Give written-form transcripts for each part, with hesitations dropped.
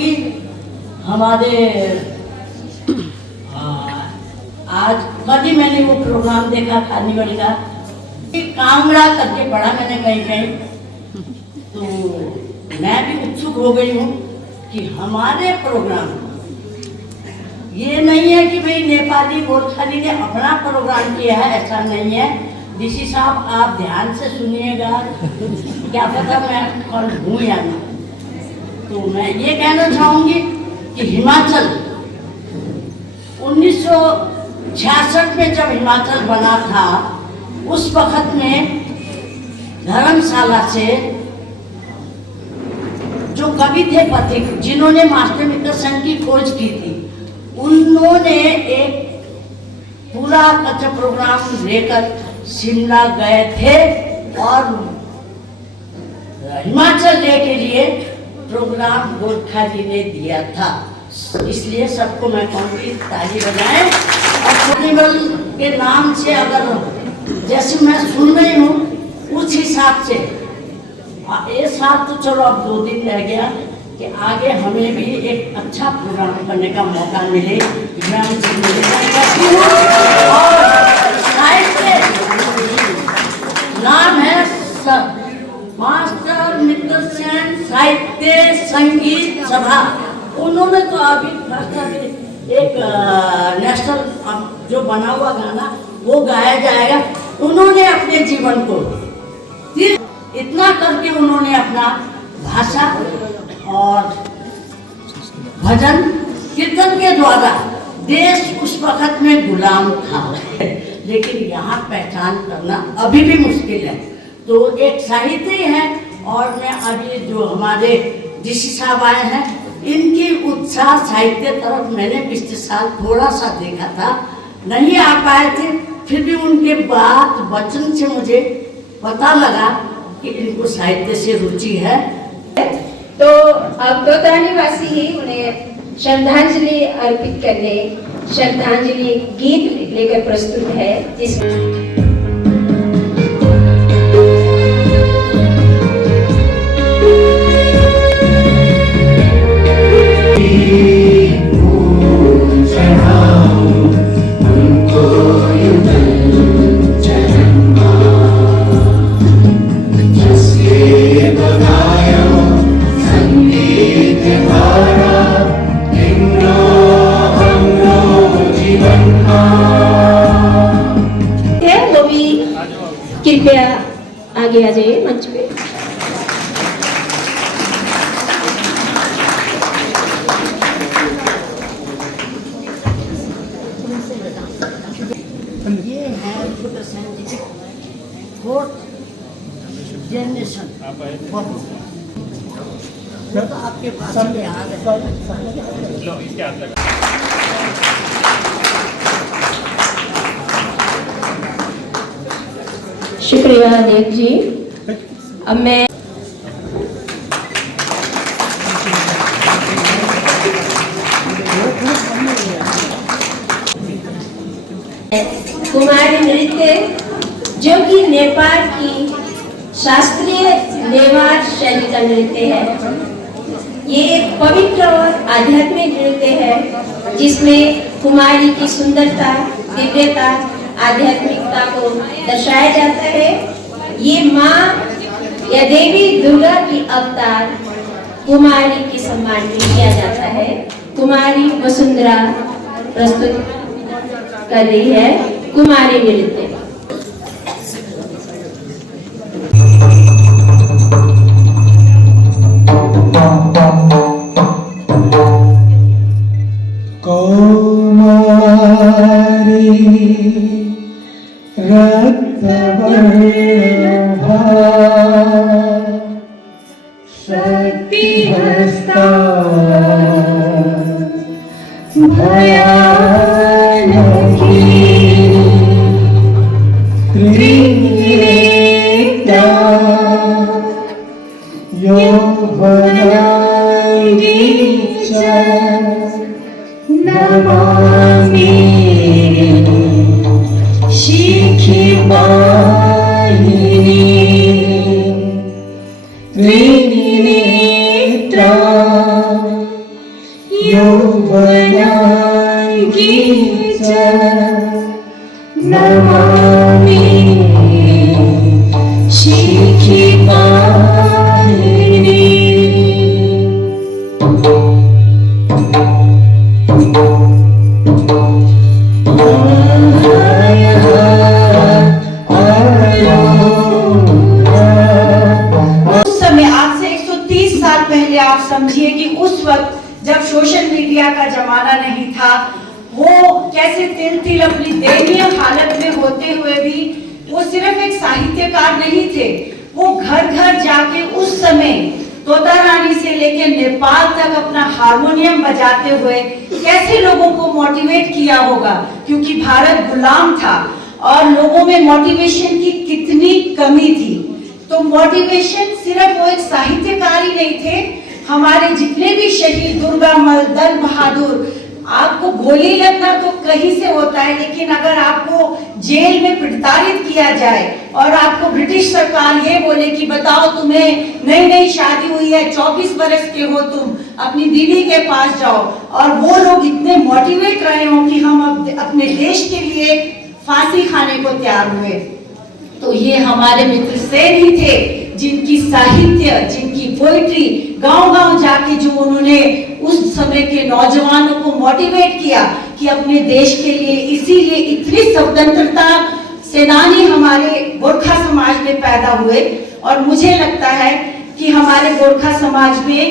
होंगी हमारे आज कल ही मैंने वो प्रोग्राम देखा कार्निवल का, कांगड़ा करके पढ़ा मैंने कहीं कहीं, तो मैं भी उत्सुक हो गई हूँ कि हमारे प्रोग्राम, ये नहीं है कि भाई नेपाली गोरखाली ने अपना प्रोग्राम किया है, ऐसा नहीं है। डीसी साहब आप ध्यान से सुनिएगा, क्या पता मैं कल हूँ या नहीं। तो मैं ये कहना चाहूँगी कि हिमाचल 1966 में जब हिमाचल बना था, उस वक्त में धर्मशाला से जो कवि थे पथिक, जिन्होंने मास्टर मित्र संघ की खोज की थी, उन्होंने एक पूरा कच्चा प्रोग्राम लेकर शिमला गए थे और हिमाचल डे के लिए प्रोग्राम गोरखा जी ने दिया था। इसलिए सबको मैं कहूँगी ताली बजाएं। और कार्निवल के नाम से अगर जैसे मैं सुन रही हूँ उस हिसाब से ये साल तो चलो अब 2 दिन रह गया कि आगे हमें भी एक अच्छा प्रोग्राम करने का मौका मिले, ज्ञान से मिलेगा। और साहित्य नाम है मास्टर मित्र सेन साहित्य संगीत सभा। उन्होंने तो अभी एक नेशनल जो बना हुआ गाना वो गाया जाएगा। उन्होंने अपने जीवन को इतना करके उन्होंने अपना भाषा और भजन कीर्तन के द्वारा, देश उस वक्त में गुलाम था, लेकिन यहाँ पहचान करना अभी भी मुश्किल है। तो एक साहित्य है। और मैं अभी जो हमारे डीसी साहब आए हैं, इनकी उत्साह साहित्य तरफ मैंने पिछले साल थोड़ा सा देखा था, नहीं आ पाए थे, फिर भी उनके बात वचन से मुझे पता लगा कि इनको साहित्य से रुचि है। तो अब तोता निवासी ही उन्हें श्रद्धांजलि अर्पित करने श्रद्धांजलि गीत लेकर प्रस्तुत है, जिस कृपया आगे आ जाइए मंच पे। ये है फोर्थ जनरेशन, तो आपके पास याद है। शुक्रिया देव जी। अब मैं कुमारी नृत्य, जो कि नेपाल की शास्त्रीय नेवार शैली का नृत्य है। ये एक पवित्र और आध्यात्मिक नृत्य है, जिसमें कुमारी की सुंदरता, दिव्यता, आध्यात्मिकता को दर्शाया जाता है। ये माँ या देवी दुर्गा की अवतार कुमारी के सम्मान में किया जाता है। कुमारी वसुंधरा प्रस्तुत कर रही है कुमारी नृत्य। शक्ति हस्ता भयानकी त्रिनेत्रा यौवनाङ्गी च नमामि शिखिवाहिनी त्रिनेत्रा यौवनाङ्गी च नमामि शिखिवाहिनी। उस समय आज से 130 साल पहले आप समझिए कि उस वक्त जब सोशल मीडिया का जमाना नहीं था, वो कैसे तिल तिल अपनी दयनीय हालत में होते हुए भी वो सिर्फ एक साहित्यकार नहीं थे, वो घर घर जाके उस समय तोता रानी से लेकर नेपाल तक अपना हारमोनियम बजाते हुए कैसे लोगों को मोटिवेट किया होगा, क्योंकि भारत गुलाम था और लोगों में मोटिवेशन की कितनी कमी थी। तो मोटिवेशन सिर्फ वो एक साहित्यकार ही नहीं थे, हमारे जितने भी शहीद दुर्गामल, दल बहादुर, आपको गोली लगना तो कहीं से होता है, लेकिन अगर आपको जेल में प्रताड़ित किया जाए और आपको ब्रिटिश सरकार ये बोले कि बताओ तुम्हें नई नई शादी हुई है, 24 बरस के हो तुम, अपनी बीवी के पास जाओ, और वो लोग इतने मोटिवेट रहे हो कि हम अपने देश के लिए फांसी खाने को तैयार हुए। तो ये हमारे मित्र सेन ही थे जिनकी साहित्य, जिनकी पोइट्री गांव-गांव जाके जो उन्होंने उस समय के नौजवानों को मोटिवेट किया कि अपने देश के लिए, इसीलिए इतनी स्वतंत्रता सेनानी हमारे गोरखा समाज में पैदा हुए। और मुझे लगता है कि हमारे गोरखा समाज में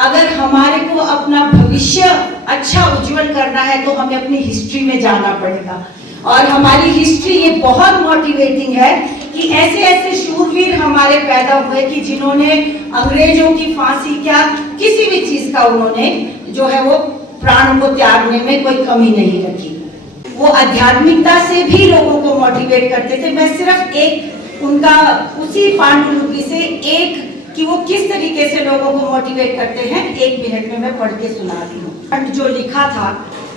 अगर हमारे को अपना भविष्य अच्छा उज्जवल करना है तो हमें अपनी हिस्ट्री में जाना पड़ेगा, और हमारी हिस्ट्री ये बहुत मोटिवेटिंग है कि ऐसे ऐसे शूरवीर हमारे पैदा हुए कि जिन्होंने अंग्रेजों की फांसी क्या किसी भी चीज का उन्होंने जो है वो प्राणों को त्यागने में कोई कमी नहीं रखी। वो आध्यात्मिकता से भी लोगों को मोटिवेट करते थे। मैं सिर्फ एक उनका उसी पांडुलिपि से एक कि वो किस तरीके से लोगों को मोटिवेट करते हैं 1 मिनट में मैं पढ़ के सुनाती हूँ। जो लिखा था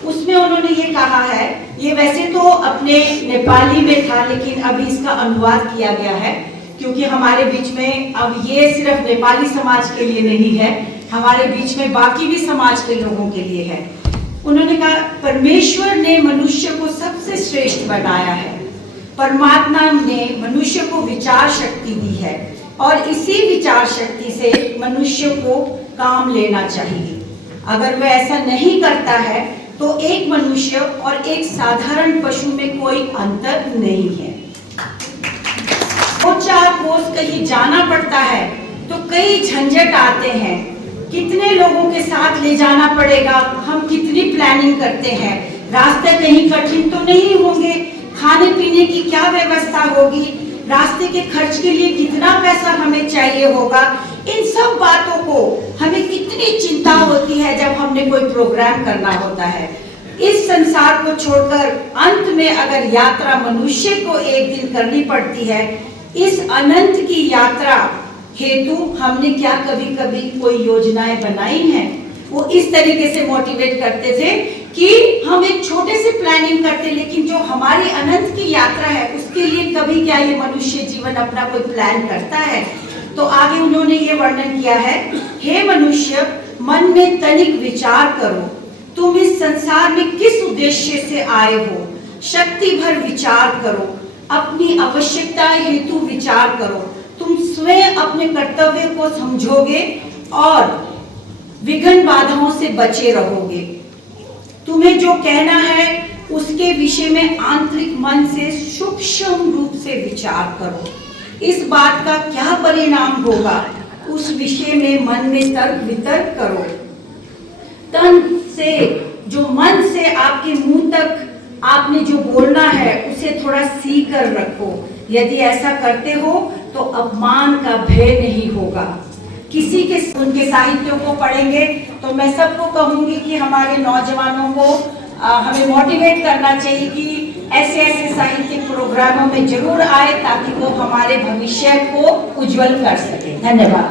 उसमें उन्होंने ये कहा है, ये वैसे तो अपने नेपाली में था लेकिन अभी इसका अनुवाद किया गया है, क्योंकि हमारे बीच में अब ये सिर्फ नेपाली समाज के लिए नहीं है, हमारे बीच में बाकी भी समाज के लोगों के लिए है। उन्होंने कहा, परमेश्वर ने मनुष्य को सबसे श्रेष्ठ बनाया है, परमात्मा ने मनुष्य को विचार शक्ति दी है और इसी विचार शक्ति से मनुष्य को काम लेना चाहिए। अगर वह ऐसा नहीं करता है तो एक मनुष्य और एक साधारण पशु में कोई अंतर नहीं है। 4 कोस कहीं जाना पड़ता है तो कई झंझट आते हैं, कितने लोगों के साथ ले जाना पड़ेगा, हम कितनी प्लानिंग करते हैं, रास्ते कहीं कठिन तो नहीं होंगे, खाने पीने की क्या व्यवस्था होगी, रास्ते के खर्च के लिए कितना पैसा हमें चाहिए होगा, इन सब बातों को हमें कितनी चिंता होती है जब हमने कोई प्रोग्राम करना होता है। इस संसार को छोड़कर अंत में अगर यात्रा मनुष्य को एक दिन करनी पड़ती है, इस अनंत की यात्रा हेतु हमने क्या कभी कभी कोई योजनाएं बनाई हैं? वो इस तरीके से मोटिवेट करते थे कि हम एक छोटे से प्लानिंग करते, लेकिन जो हमारी अनंत की यात्रा है उसके लिए कभी क्या ये मनुष्य जीवन अपना कोई प्लान करता है? तो आगे उन्होंने ये वर्णन किया है, हे मनुष्य, मन में तनिक विचार करो, तुम इस संसार में किस उद्देश्य से आए हो, शक्ति भर विचार करो, अपनी आवश्यकता हेतु विचार करो, तुम स्वयं अपने कर्तव्य को समझोगे और विघ्न बाधाओं से बचे रहोगे। तुम्हें जो कहना है उसके विषय में आंतरिक मन से सूक्ष्म रूप से विचार करो, इस बात का क्या परिणाम होगा उस विषय में मन में तर्क वितर्क करो। तन से जो मन से आपके मुंह तक आपने जो बोलना है उसे थोड़ा सीख कर रखो, यदि ऐसा करते हो तो अपमान का भय नहीं होगा। किसी के उनके साहित्यों को पढ़ेंगे तो मैं सबको कहूंगी कि हमारे नौजवानों को हमें मोटिवेट करना चाहिए कि ऐसे ऐसे साहित्यिक प्रोग्रामों में जरूर आए ताकि वो हमारे भविष्य को उज्जवल कर सके। धन्यवाद।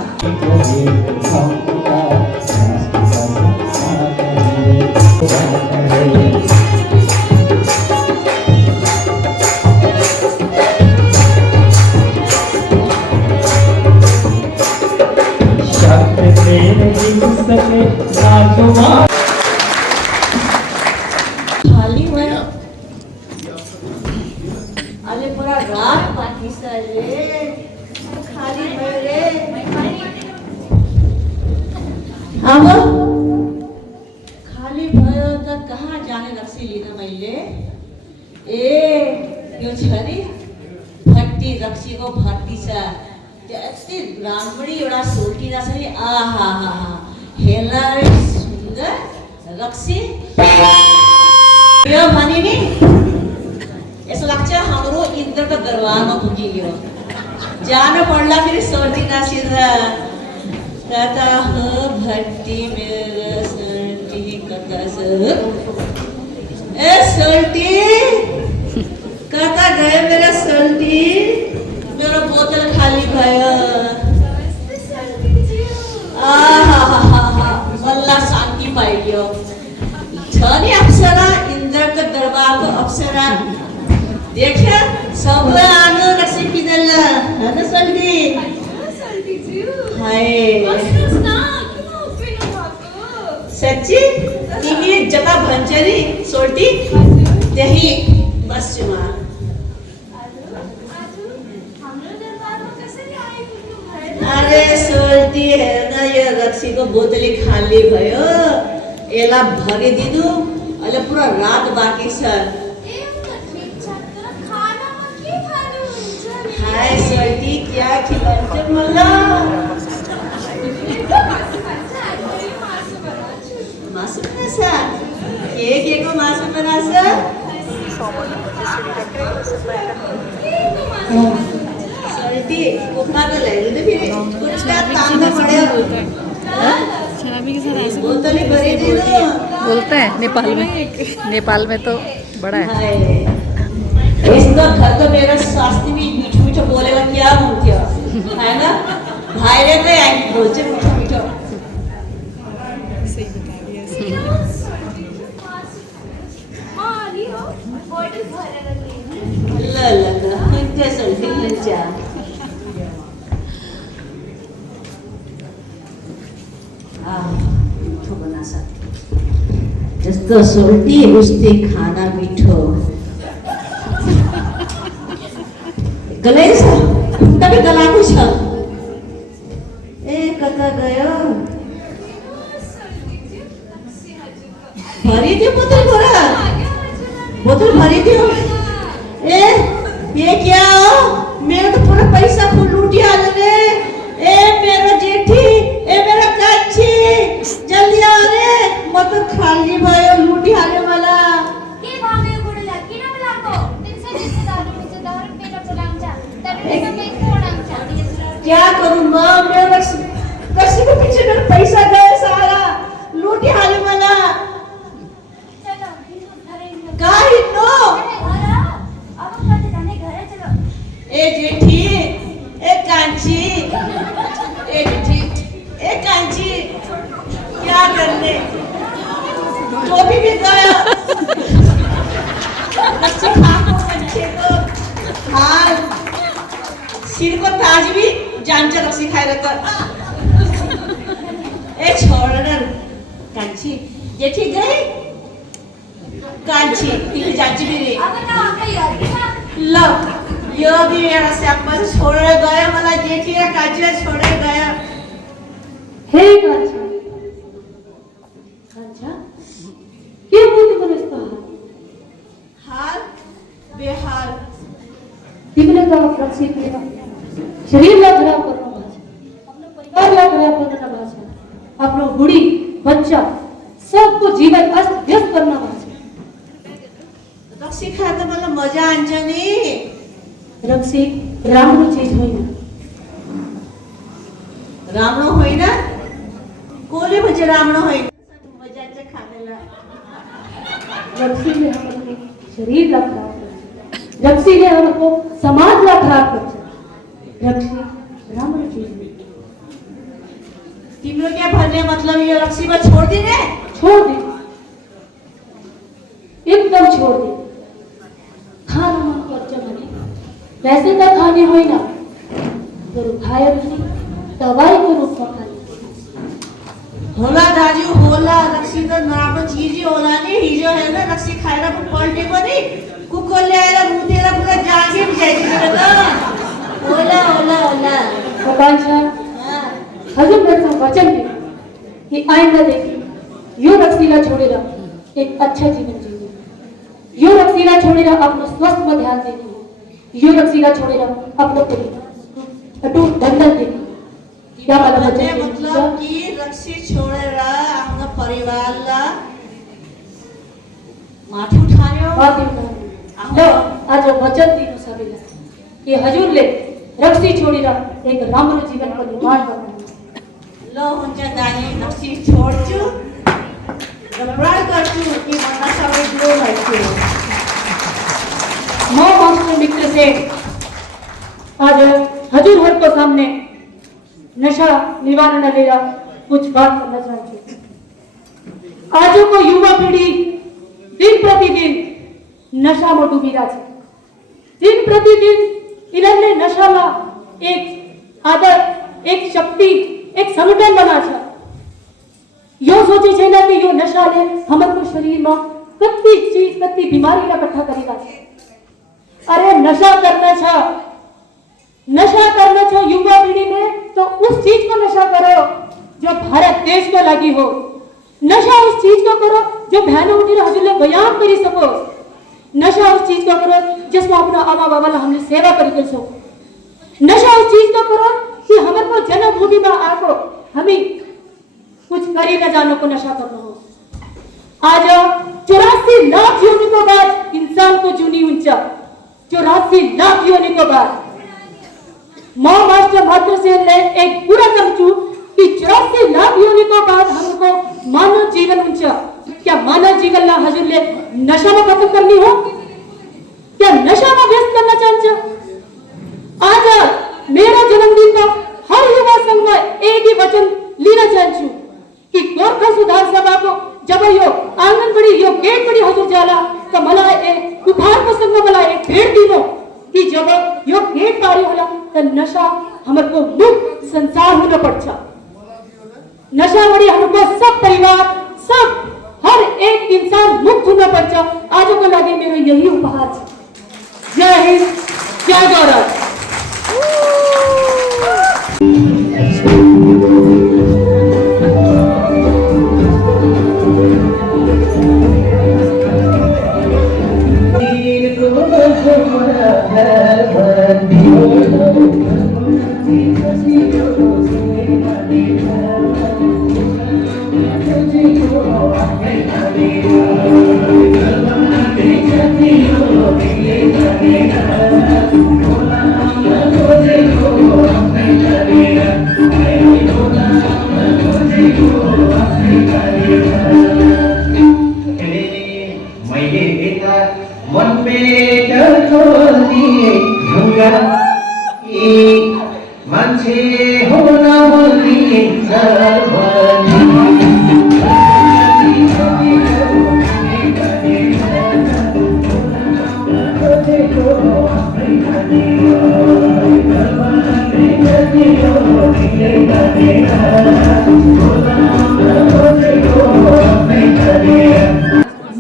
शब्द में नहीं सके राजकुमार अब खाली भयो त कहाँ जाने रक्सी लिन मैले ए यो छ नि भट्टी रक्सीको भट्टी छ त्यति राम्ररी एउटा सोल्टी रहेछ नि आहा हा हेर्न सुन्दर रक्सी यो भने नि यसो लाग्छ हाम्रो इन्द्रको दरबारमा पुगियो जानु पर्ला फेरि सोल्टी नासिर कता हो भट्टी मेरो सोल्टी कता छ ए सोल्टी कता गयो मेरो सोल्टी मेरो बोतल खाली भयो बल्ल शान्ति पाइयो छ नि अप्सरा इन्द्रको दरबारको अप्सरा देख्यो सबलाई आनो रक्सी पिँदैन हैन सोल्टी हाय सच्ची तिमी जता भन्छ नि सोल्टी त्यही बस्छु म अरे सोल्टी हेर्न यो रक्सीको बोतली खाली भयो यसलाई भरिदिनु अहिले पुरा रात बाँकी छ हाय सोल्टी क्या खिलाउँछ मलाई मासु बनाउँछ के को मासु बनाउँछ सोल्टी कुखुराको ल्याइदिनु फेरि कुखुरा तान्नु पर्यो शराबी के साथ ऐसे बोतली भरिदिनु बोलते हैं नेपाल में तो बड़ा है हाय इसका घर तो मेरा शास्त्री भी मीठो मीठो बोलेगा क्या मुझे है ना भाई रे तो आई बोलते मीठो मीठो सही बता दिया ला ला ला हमके सोल्टी मिल जा मीठो बना सकते जस्तो सोल्टी उस्तै खाना मीठो गलै छ तपाईँ गलाएको छ ए कता गयो भरिदियो बोतल भरिदियो ए ये क्या हो मेरो तो पूरा पैसा खुल लूटिहाल्यो रे ए मेरो जेठी ए मेरो कान्छी जल्दी आ रे म त खाली भयो लूटिहाल्यो मलाई के भाग्यो बुढीलाई किन बोलाएको तिमीसँग रिश्तेदार हुनुहुन्छ दौर पेट बोलाउँछ तपाईसँग एक फोन आउँछ क्या करूं मां मेरो रक्सी को पीछे मेरा पैसा गया सारा लूटिहाल्यो मलाई चलो घरै कहाँ हिँड्नु अब कति जाने घरै चलो ए जेठी ए कांची ए जेठी ए कांची क्या करने टोपी भी गया रस्सी खाको बच्चे को हाल सिर को ताज भी जान्छ रक्सी खाएर त ए छोड न कान्छी जेठी गई कान्छी तिमी जान्छी फेरि अब न आफै हेर्दिन ल यो भी मेरा स्यापमा छोडेर गयो मलाई जेठी र कान्छीले छोडेर गयो हे कान्छा कान्छा के भयो तिम्रो यस्तो हाल बेहाल तिमीले त रक्सी पिएर शरीरलाई खराब गर्नु भएको छ आफ्नो परिवारलाई खराब गर्नु भएको छ आफ्नो बुढी बच्चा सबको जीवन अस्त व्यस्त गर्न भएको छ रक्सी खाँदा मलाई मजा आउँछ नि रक्सी राम्रो चिज होइन राम्रो होइन कोले भन्छ राम्रो होइन मजा आउँछ खानेलाई रक्सीले हाम्रो शरीरलाई खराब गर्छ रक्सीले हाम्रो समाजलाई खराब गर्छ रक्सी राम्रो चिज हो तिम्रो क्या भन्ने मतलब यो रक्सीमा छोडिदिने छोड़ दे एकदम छोड़ दे खाना मन पर्छ भने वैसे त खाने होइन तर खायो भने दबाईको रूपमा खाने होला दाजु होला रक्सी त नराम्रो चिजै होला नि हिजो हेर्न रक्सी खाएर पल्टेको नि कुकुर ल्याएर मुतेर पुरा जाँगे बिजाइदिएर त होला होला होला भगवान छ हजुर मेरो वचन दे कि आइंदा देखी यो रक्सीला छोड़ेगा एक अच्छा जीवन जीवी, यो रक्सीला छोड़ेगा अपनो स्वस्थ में ध्यान देगी, यो रक्सीला छोड़ेगा अपनो परिवार अटूट बंधन देगी। क्या मतलब कि रक्सी छोडेर आफ्नो परिवारलाई माथि उठायो। आज वचन दिनु सबैलाई कि हजुरले रक्सी छोडेर एक राम्रो जीवनको निर्माण गर्नु। ल हुन्छ दानी, रक्सी छोड्छु र प्रण गर्छु कि म नशामा बुढो भएछु। म मास्टर मित्र से आज हजुरहरूको सामने नशा निवारण लिएर कुछ बात करना चाहन्छु। आजको युवा पीढ़ी दिन प्रतिदिन नशामा डुबिरहेछ। दिन प्रतिदिन यिनीहरूले नशालाई एक आदत, एक शक्ति, एक संगठन बनाछ। यो सोचे छैन कि यो नशाले हाम्रो शरीरमा कति चीज, कति बिमारीलाई इकट्ठा गरिरहेछ। अरे नशा करना छ युवा पीढ़ी में, तो उस चीज को नशा करो जो भारत देश को लगी हो। नशा उस चीज को करो जो बहन उठेर हजुरले बयान करी सको। नशा उस चीज को करो जिसमें अपना आमा बाबालाई हामीले सेवा गरेको छौँ। नशा उस चीज को करो कि हाम्रो जन्मभूमिमा आएको हामी कुछ गरी नजानुको नशा गर्नु हो। आज 84 लाख योनिको बाद इंसानको जुनी हुन्छ। 84 लाख योनिको बाद म मास्टर मात्र सेनले एक पूरा गर्छु कि 84 लाख योनिको बाद हाम्रो मानव जीवन हुन्छ। क्या मानव जीवनलाई हजुरले नशामा खत्म गर्ने हो? क्या नशामा व्यस्त गर्न चाहन्छ? आज मेरो जन्मदिनको हर युवा संघ एक ही वचन लिन चाहन्छु कि गोर्खा सुधार सभाको जब यो आँगनबडी, यो गेटबडी हजुर जाला त मलाई एक उपहारको संग मलाई एक भेट दिनु कि जब यो गेट पारी होला त नशा हाम्रो मुक्त संसार हुन पर्छ। नशाबडी हाम्रो सब परिवार, सब हर एक इंसान मुक्त हुन पर्छ। आजको लागि मेरो यही उपहार छ। जय हिंद, जय गौरव।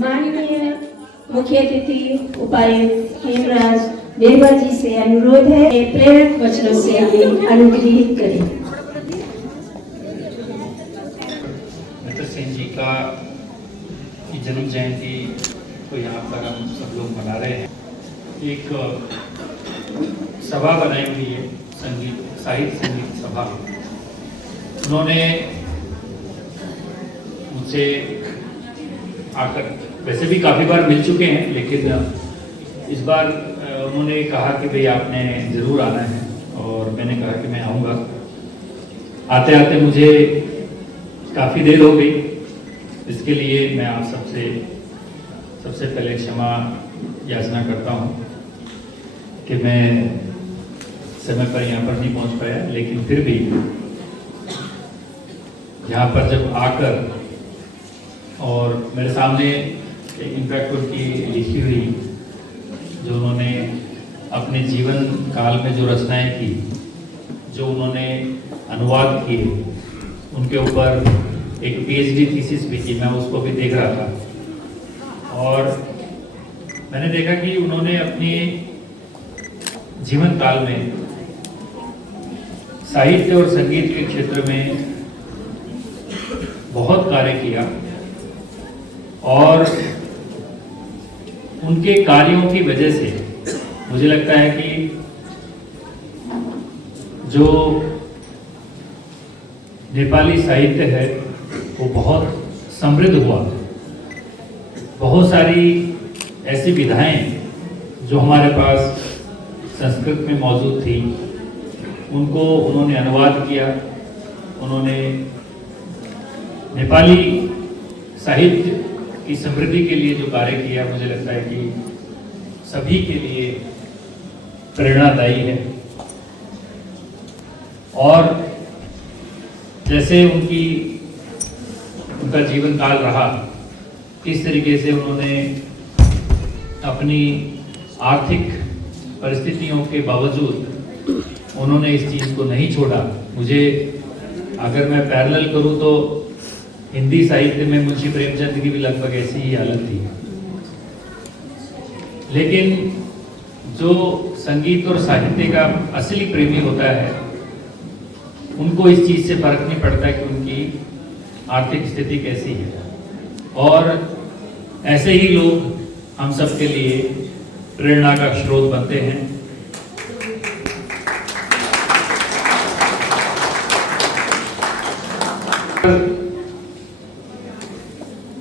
माननीय मुख्य अतिथि उपायुक्त हेमराज बेरवा जी से अनुरोध है कि प्रेरक वचनों से हमें अनुग्रहित करें। मित्र सेन जी का की जन्म जयंती को यहाँ पर हम सब लोग मना रहे हैं। एक सभा बनाई हुई है, संगीत साहित्य संगीत सभा। उन्होंने मुझसे आकर, वैसे भी काफ़ी बार मिल चुके हैं, लेकिन इस बार उन्होंने कहा कि भाई आपने ज़रूर आना है, और मैंने कहा कि मैं आऊँगा। आते आते मुझे काफ़ी देर हो गई, इसके लिए मैं आप सबसे पहले क्षमा याचना करता हूँ कि मैं समय पर यहाँ पर नहीं पहुँच पाया। लेकिन फिर भी यहाँ पर जब आकर, और मेरे सामने इनफैक्ट उनकी लिखी हुई जो उन्होंने अपने जीवन काल में जो रचनाएं की, जो उन्होंने अनुवाद किए, उनके ऊपर एक PhD थीसिस भी की, मैं उसको भी देख रहा था। और मैंने देखा कि उन्होंने अपने जीवन काल में साहित्य और संगीत के क्षेत्र में बहुत कार्य किया और उनके कार्यों की वजह से मुझे लगता है कि जो नेपाली साहित्य है वो बहुत समृद्ध हुआ। बहुत सारी ऐसी विधाएं जो हमारे पास संस्कृत में मौजूद थी उनको उन्होंने अनुवाद किया। उन्होंने नेपाली साहित्य की समृद्धि के लिए जो कार्य किया, मुझे लगता है कि सभी के लिए प्रेरणादायी है। और जैसे उनका जीवन काल रहा, किस तरीके से उन्होंने अपनी आर्थिक परिस्थितियों के बावजूद उन्होंने इस चीज़ को नहीं छोड़ा। मुझे अगर मैं पैरेलल करूं तो हिंदी साहित्य में मुंशी प्रेमचंद की भी लगभग ऐसी ही हालत थी। लेकिन जो संगीत और साहित्य का असली प्रेमी होता है उनको इस चीज़ से फर्क नहीं पड़ता कि उनकी आर्थिक स्थिति कैसी है। और ऐसे ही लोग हम सब के लिए प्रेरणा का स्रोत बनते हैं।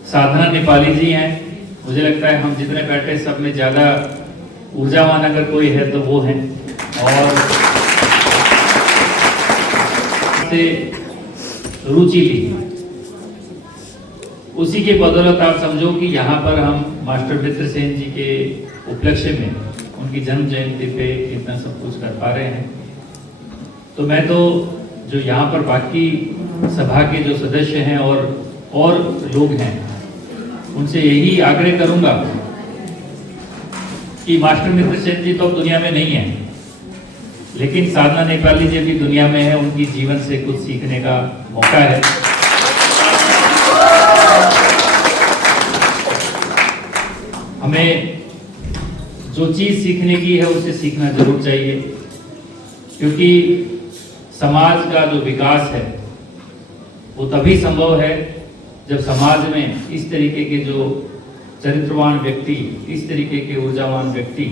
साधना नेपाली जी हैं। मुझे लगता है हम जितने बैठे सब में ज़्यादा ऊर्जावान अगर कोई है तो वो हैं। और से रुचि ली, उसी के बदौलत आप समझो कि यहाँ पर हम मास्टर मित्रसेन जी के उपलक्ष्य में उनकी जन्म जयंती पे इतना सब कुछ कर पा रहे हैं। तो मैं तो जो यहाँ पर बाकी सभा के जो सदस्य हैं और लोग हैं उनसे यही आग्रह करूंगा कि मास्टर मित्रसेन जी तो अब दुनिया में नहीं है, लेकिन साधना नेपाली जी भी दुनिया में है। उनकी जीवन से कुछ सीखने का मौका है। हमें जो चीज सीखने की है उसे सीखना जरूर चाहिए, क्योंकि समाज का जो विकास है वो तभी संभव है जब समाज में इस तरीके के जो चरित्रवान व्यक्ति, इस तरीके के ऊर्जावान व्यक्ति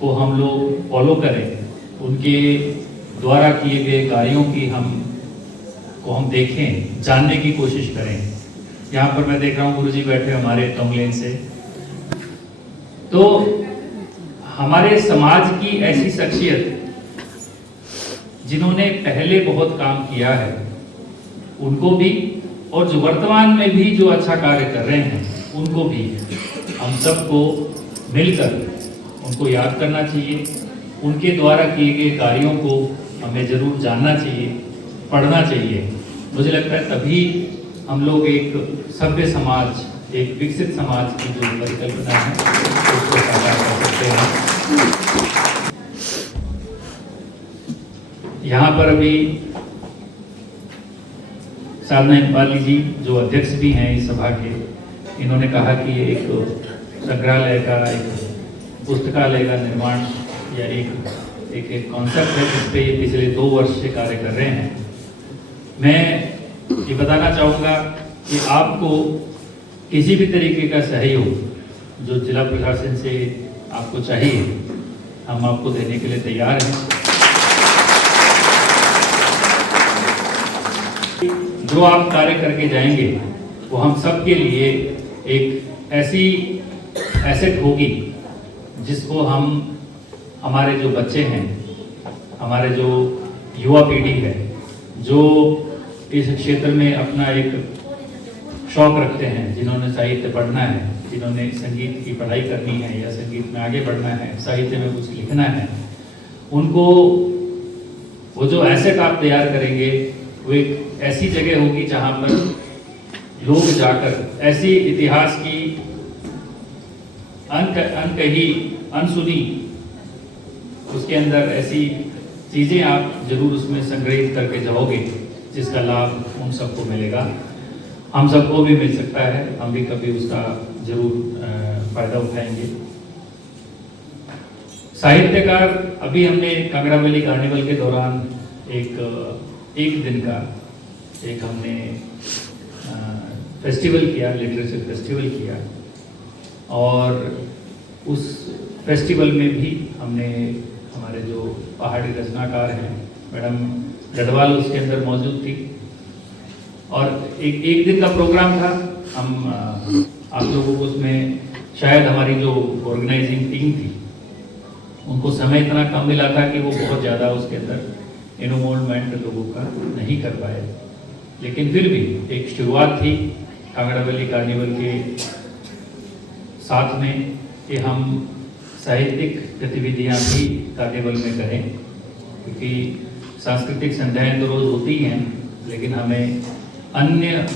को हम लोग फॉलो करें, उनके द्वारा किए गए कार्यों की हम देखें, जानने की कोशिश करें। यहाँ पर मैं देख रहा हूँ गुरुजी बैठे हमारे टोंगलेन से। तो हमारे समाज की ऐसी शख्सियत जिन्होंने पहले बहुत काम किया है उनको भी, और जो वर्तमान में भी जो अच्छा कार्य कर रहे हैं उनको भी हम सबको मिलकर उनको याद करना चाहिए। उनके द्वारा किए गए कार्यों को हमें जरूर जानना चाहिए, पढ़ना चाहिए। मुझे लगता है तभी हम लोग एक सभ्य समाज, एक विकसित समाज की जो परिकल्पना है उसको साकार कर सकते हैं। यहाँ पर अभी साधना नेपाली जी जो अध्यक्ष भी हैं इस सभा के, इन्होंने कहा कि ये एक संग्रहालय का, एक पुस्तकालय का निर्माण या एक कॉन्सेप्ट है जिस पे ये पिछले 2 वर्ष से कार्य कर रहे हैं। मैं ये बताना चाहूँगा कि आपको किसी भी तरीके का सहयोग जो जिला प्रशासन से आपको चाहिए, हम आपको देने के लिए तैयार हैं। जो आप कार्य करके जाएंगे वो हम सब के लिए एक ऐसी एसेट होगी जिसको हम, हमारे जो बच्चे हैं, हमारे जो युवा पीढ़ी है, जो इस क्षेत्र में अपना एक शौक रखते हैं, जिन्होंने साहित्य पढ़ना है, जिन्होंने संगीत की पढ़ाई करनी है या संगीत में आगे बढ़ना है, साहित्य में कुछ लिखना है, उनको वो जो एसेट आप तैयार करेंगे वो एक ऐसी जगह होगी जहाँ पर लोग जाकर ऐसी इतिहास की अनकही, अनसुनी, उसके अंदर ऐसी चीज़ें आप जरूर उसमें संग्रहित करके जाओगे जिसका लाभ उन सबको मिलेगा, हम सबको भी मिल सकता है। हम भी कभी उसका जरूर फायदा उठाएंगे। साहित्यकार, अभी हमने कांगड़ा वैली कार्निवल के दौरान एक दिन का हमने फेस्टिवल किया, लिटरेचर फेस्टिवल किया, और उस फेस्टिवल में भी हमने हमारे जो पहाड़ी रचनाकार हैं मैडम गढ़वाल उसके अंदर मौजूद थी, और एक दिन का प्रोग्राम था। हम आप लोगों को उसमें शायद हमारी जो ऑर्गेनाइजिंग टीम थी उनको समय इतना कम मिला था कि वो बहुत ज़्यादा उसके अंदर इन्वॉल्वमेंट लोगों का नहीं कर पाए, लेकिन फिर भी एक शुरुआत थी कांगड़ा वैली कार्निवल के साथ में कि हम साहित्यिक गतिविधियां भी कार्निवल में करें, क्योंकि सांस्कृतिक संध्याएं तो रोज होती हैं, लेकिन हमें अन्य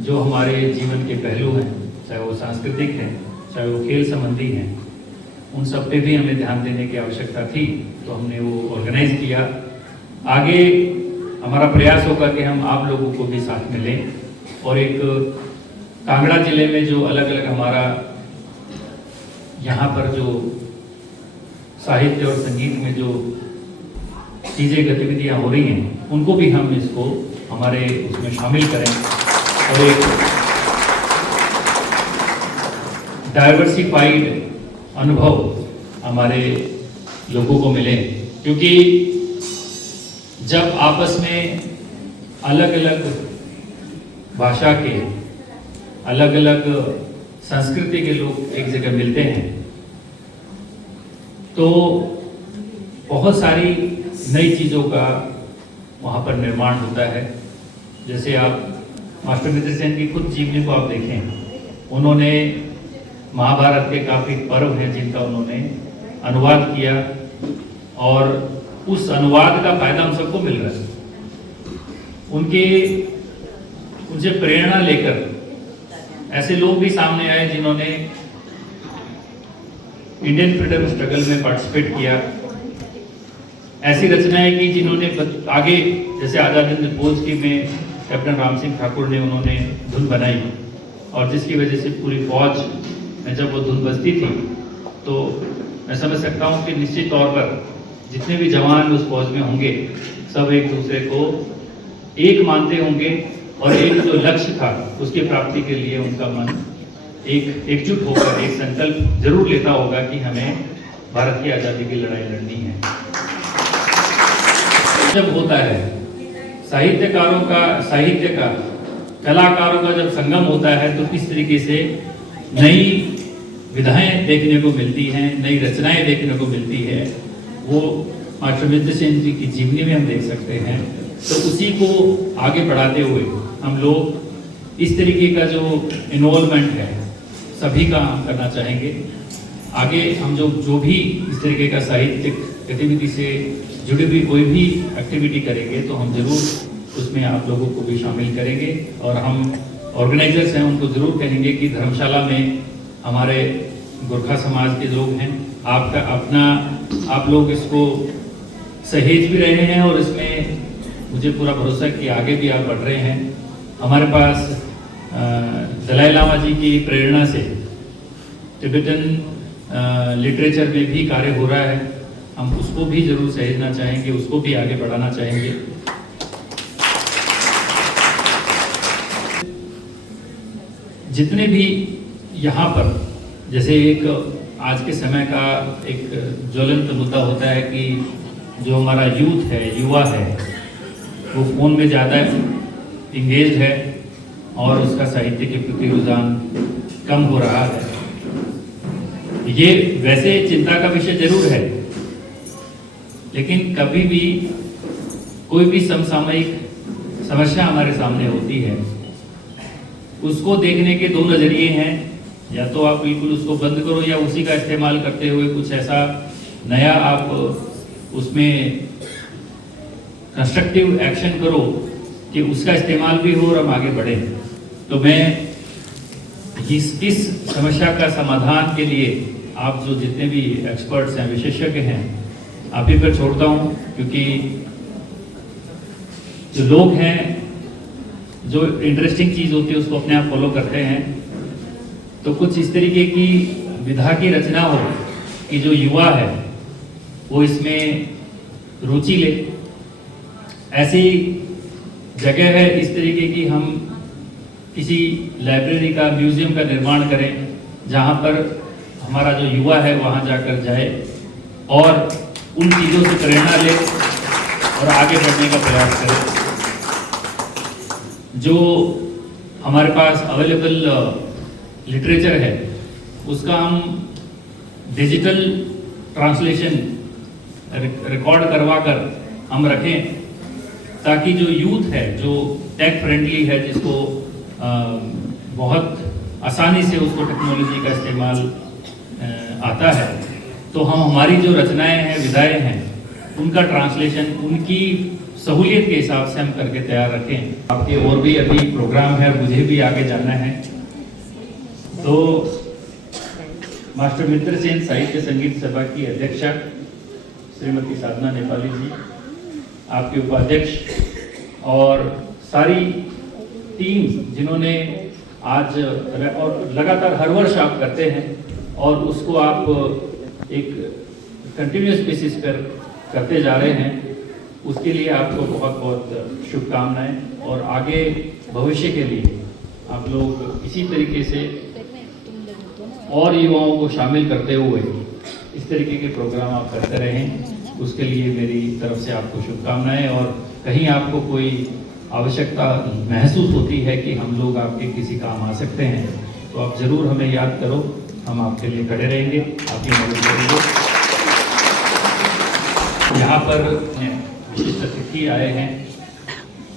जो हमारे जीवन के पहलू हैं, चाहे वो सांस्कृतिक हैं, चाहे वो खेल संबंधी हैं, उन सब पे भी हमें ध्यान देने की आवश्यकता थी। तो हमने वो ऑर्गेनाइज किया। आगे हमारा प्रयास होगा कि हम आप लोगों को भी साथ में लें, और एक कांगड़ा जिले में जो अलग अलग हमारा यहाँ पर जो साहित्य और संगीत में जो चीज़ें गतिविधियाँ हो रही हैं उनको भी हम इसको हमारे उसमें शामिल करें, और एक डाइवर्सिफाइड अनुभव हमारे लोगों को मिले, क्योंकि जब आपस में अलग अलग भाषा के, अलग अलग संस्कृति के लोग एक जगह मिलते हैं तो बहुत सारी नई चीज़ों का वहाँ पर निर्माण होता है। जैसे आप मास्टर मित्र सेन की खुद जीवनी को आप देखें, उन्होंने महाभारत के काफ़ी पर्व हैं जिनका उन्होंने अनुवाद किया, और उस अनुवाद का फायदा हम सबको मिल रहा है। उनसे प्रेरणा लेकर ऐसे लोग भी सामने आए जिन्होंने इंडियन फ्रीडम स्ट्रगल में पार्टिसिपेट किया, ऐसी रचनाएं की जिन्होंने आगे, जैसे आज़ाद हिंद फौज की में कैप्टन राम सिंह ठाकुर ने उन्होंने धुन बनाई, और जिसकी वजह से पूरी फौज में जब वो धुन बजती थी तो मैं समझ सकता हूँ कि निश्चित तौर पर जितने भी जवान उस फौज में होंगे सब एक दूसरे को एक मानते होंगे, और एक जो लक्ष्य था उसकी प्राप्ति के लिए उनका मन एकजुट होकर एक संकल्प जरूर लेता होगा कि हमें भारत की आज़ादी की लड़ाई लड़नी है। जब होता है साहित्यकारों का, साहित्य का, कलाकारों का जब संगम होता है तो किस तरीके से नई विधाएं देखने को मिलती हैं, नई रचनाएं देखने को मिलती है, वो मास्टर मित्र सेन जी की जीवनी में हम देख सकते हैं। तो उसी को आगे बढ़ाते हुए हम लोग इस तरीके का जो इन्वॉल्वमेंट है सभी का हम करना चाहेंगे। आगे हम जो भी इस तरीके का साहित्यिक गतिविधि से जुड़ी हुई कोई भी एक्टिविटी करेंगे तो हम जरूर उसमें आप लोगों को भी शामिल करेंगे, और हम ऑर्गेनाइजर्स हैं उनको जरूर कहेंगे कि धर्मशाला में हमारे गोरखा समाज के लोग हैं, आपका अपना आप लोग इसको सहेज भी रहे हैं, और इसमें मुझे पूरा भरोसा है कि आगे भी आप बढ़ रहे हैं। हमारे पास दलाई लामा जी की प्रेरणा से तिब्बतन लिटरेचर में भी कार्य हो रहा है, हम उसको भी जरूर सहेजना चाहेंगे, उसको भी आगे बढ़ाना चाहेंगे। जितने भी यहाँ पर, जैसे एक आज के समय का एक ज्वलंत मुद्दा होता है कि जो हमारा यूथ है, युवा है, वो फोन में ज़्यादा इंगेज है और उसका साहित्य के प्रति रुझान कम हो रहा है। ये वैसे चिंता का विषय जरूर है, लेकिन कभी भी कोई भी समसामयिक समस्या हमारे सामने होती है, उसको देखने के दो नजरिए हैं। या तो आप बिल्कुल उसको बंद करो, या उसी का इस्तेमाल करते हुए कुछ ऐसा नया आप उसमें कंस्ट्रक्टिव एक्शन करो कि उसका इस्तेमाल भी हो और हम आगे बढ़े। तो मैं इस समस्या का समाधान के लिए आप जो जितने भी एक्सपर्ट्स हैं, विशेषज्ञ हैं, आप ही पर छोड़ता हूँ, क्योंकि जो लोग हैं जो इंटरेस्टिंग चीज़ होती है उसको अपने आप फॉलो करते हैं। तो कुछ इस तरीके की विधा की रचना हो कि जो युवा है वो इसमें रुचि ले, ऐसी जगह है इस तरीके की हम किसी लाइब्रेरी का, म्यूजियम का निर्माण करें, जहाँ पर हमारा जो युवा है वहाँ जाकर जाए और उन चीज़ों से प्रेरणा ले और आगे बढ़ने का प्रयास करें। जो हमारे पास अवेलेबल लिटरेचर है उसका हम डिजिटल ट्रांसलेशन रिकॉर्ड करवा कर हम रखें, ताकि जो यूथ है, जो टेक फ्रेंडली है, जिसको बहुत आसानी से उसको टेक्नोलॉजी का इस्तेमाल आता है, तो हम हमारी जो रचनाएं हैं, विधाएं हैं, उनका ट्रांसलेशन उनकी सहूलियत के हिसाब से हम करके तैयार रखें। आपके और भी अभी प्रोग्राम है, मुझे भी आगे जाना है, तो मास्टर मित्र सेन साहित्य संगीत सभा की अध्यक्षा श्रीमती साधना नेपाली जी, आपके उपाध्यक्ष और सारी टीम जिन्होंने आज और लगातार हर वर्ष आप करते हैं और उसको आप एक कंटिन्यूस बेसिस पर करते जा रहे हैं, उसके लिए आपको बहुत बहुत शुभकामनाएं। और आगे भविष्य के लिए आप लोग इसी तरीके से और युवाओं को शामिल करते हुए इस तरीके के प्रोग्राम आप करते रहें, उसके लिए मेरी तरफ से आपको शुभकामनाएं। और कहीं आपको कोई आवश्यकता महसूस होती है कि हम लोग आपके किसी काम आ सकते हैं, तो आप ज़रूर हमें याद करो, हम आपके लिए खड़े रहेंगे, आपकी मदद करेंगे। यहाँ पर विशिष्ट अतिथि आए हैं,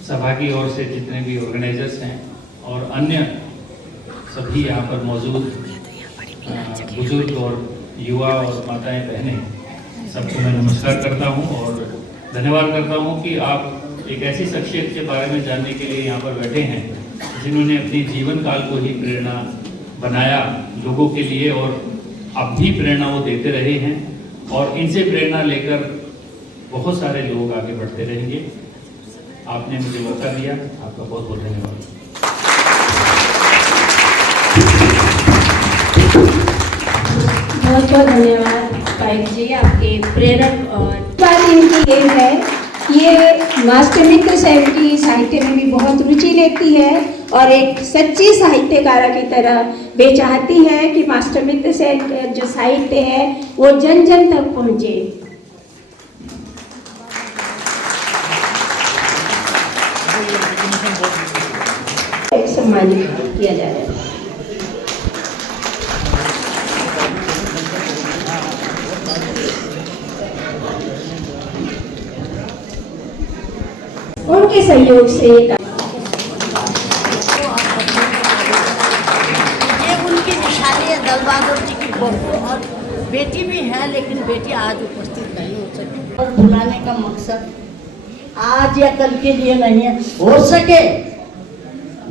सभा की ओर से जितने भी ऑर्गेनाइजर्स हैं और अन्य सभी यहाँ पर मौजूद बुजुर्ग और युवा और माताएं बहनें, सबको मैं नमस्कार करता हूँ और धन्यवाद करता हूँ कि आप एक ऐसी शख्सियत के बारे में जानने के लिए यहाँ पर बैठे हैं जिन्होंने अपनी जीवन काल को ही प्रेरणा बनाया लोगों के लिए, और अब भी प्रेरणा वो देते रहे हैं और इनसे प्रेरणा लेकर बहुत सारे लोग आगे बढ़ते रहेंगे। आपने मुझे मौका दिया, आपका बहुत बहुत धन्यवाद। बहुत बहुत धन्यवाद पायक जी, आपके प्रेरक। और बात इनकी ये है, ये मास्टर मित्र सेन की साहित्य में भी बहुत रुचि लेती है और एक सच्ची साहित्यकारा की तरह वे चाहती है कि मास्टर मित्र सेन का जो साहित्य है वो जन जन तक पहुँचे। सम्मानित किया जा रहा है। उनके सहयोग से ये उनकी निशानी है, दल बहादुर जी की बहू और बेटी भी है, लेकिन बेटी आज उपस्थित नहीं हो सकी। और बुलाने का मकसद आज या कल के लिए नहीं है, हो सके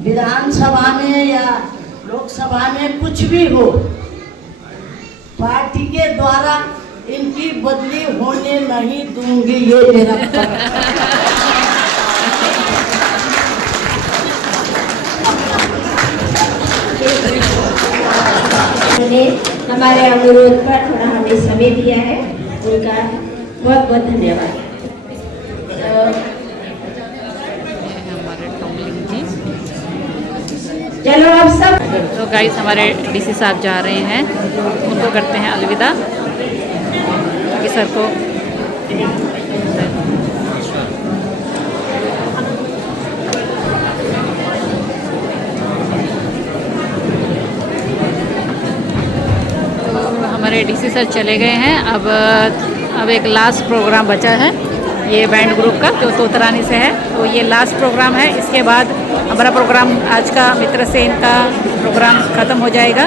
विधानसभा में या लोकसभा में कुछ भी हो, पार्टी के द्वारा इनकी बदली होने नहीं दूंगी, ये मेरा उन्होंने हमारे अनुरोध पर थोड़ा हमें समय दिया है, उनका बहुत बहुत धन्यवाद। चलो अब सब तो गाइस हमारे डीसी साहब जा रहे हैं, उनको करते हैं अलविदा कि सर को हमारे डीसी सर चले गए हैं। अब एक लास्ट प्रोग्राम बचा है, ये बैंड ग्रुप का जो तोतरानी से है, तो ये लास्ट प्रोग्राम है। इसके बाद हमारा प्रोग्राम आज का मित्र सेन का प्रोग्राम ख़त्म हो जाएगा।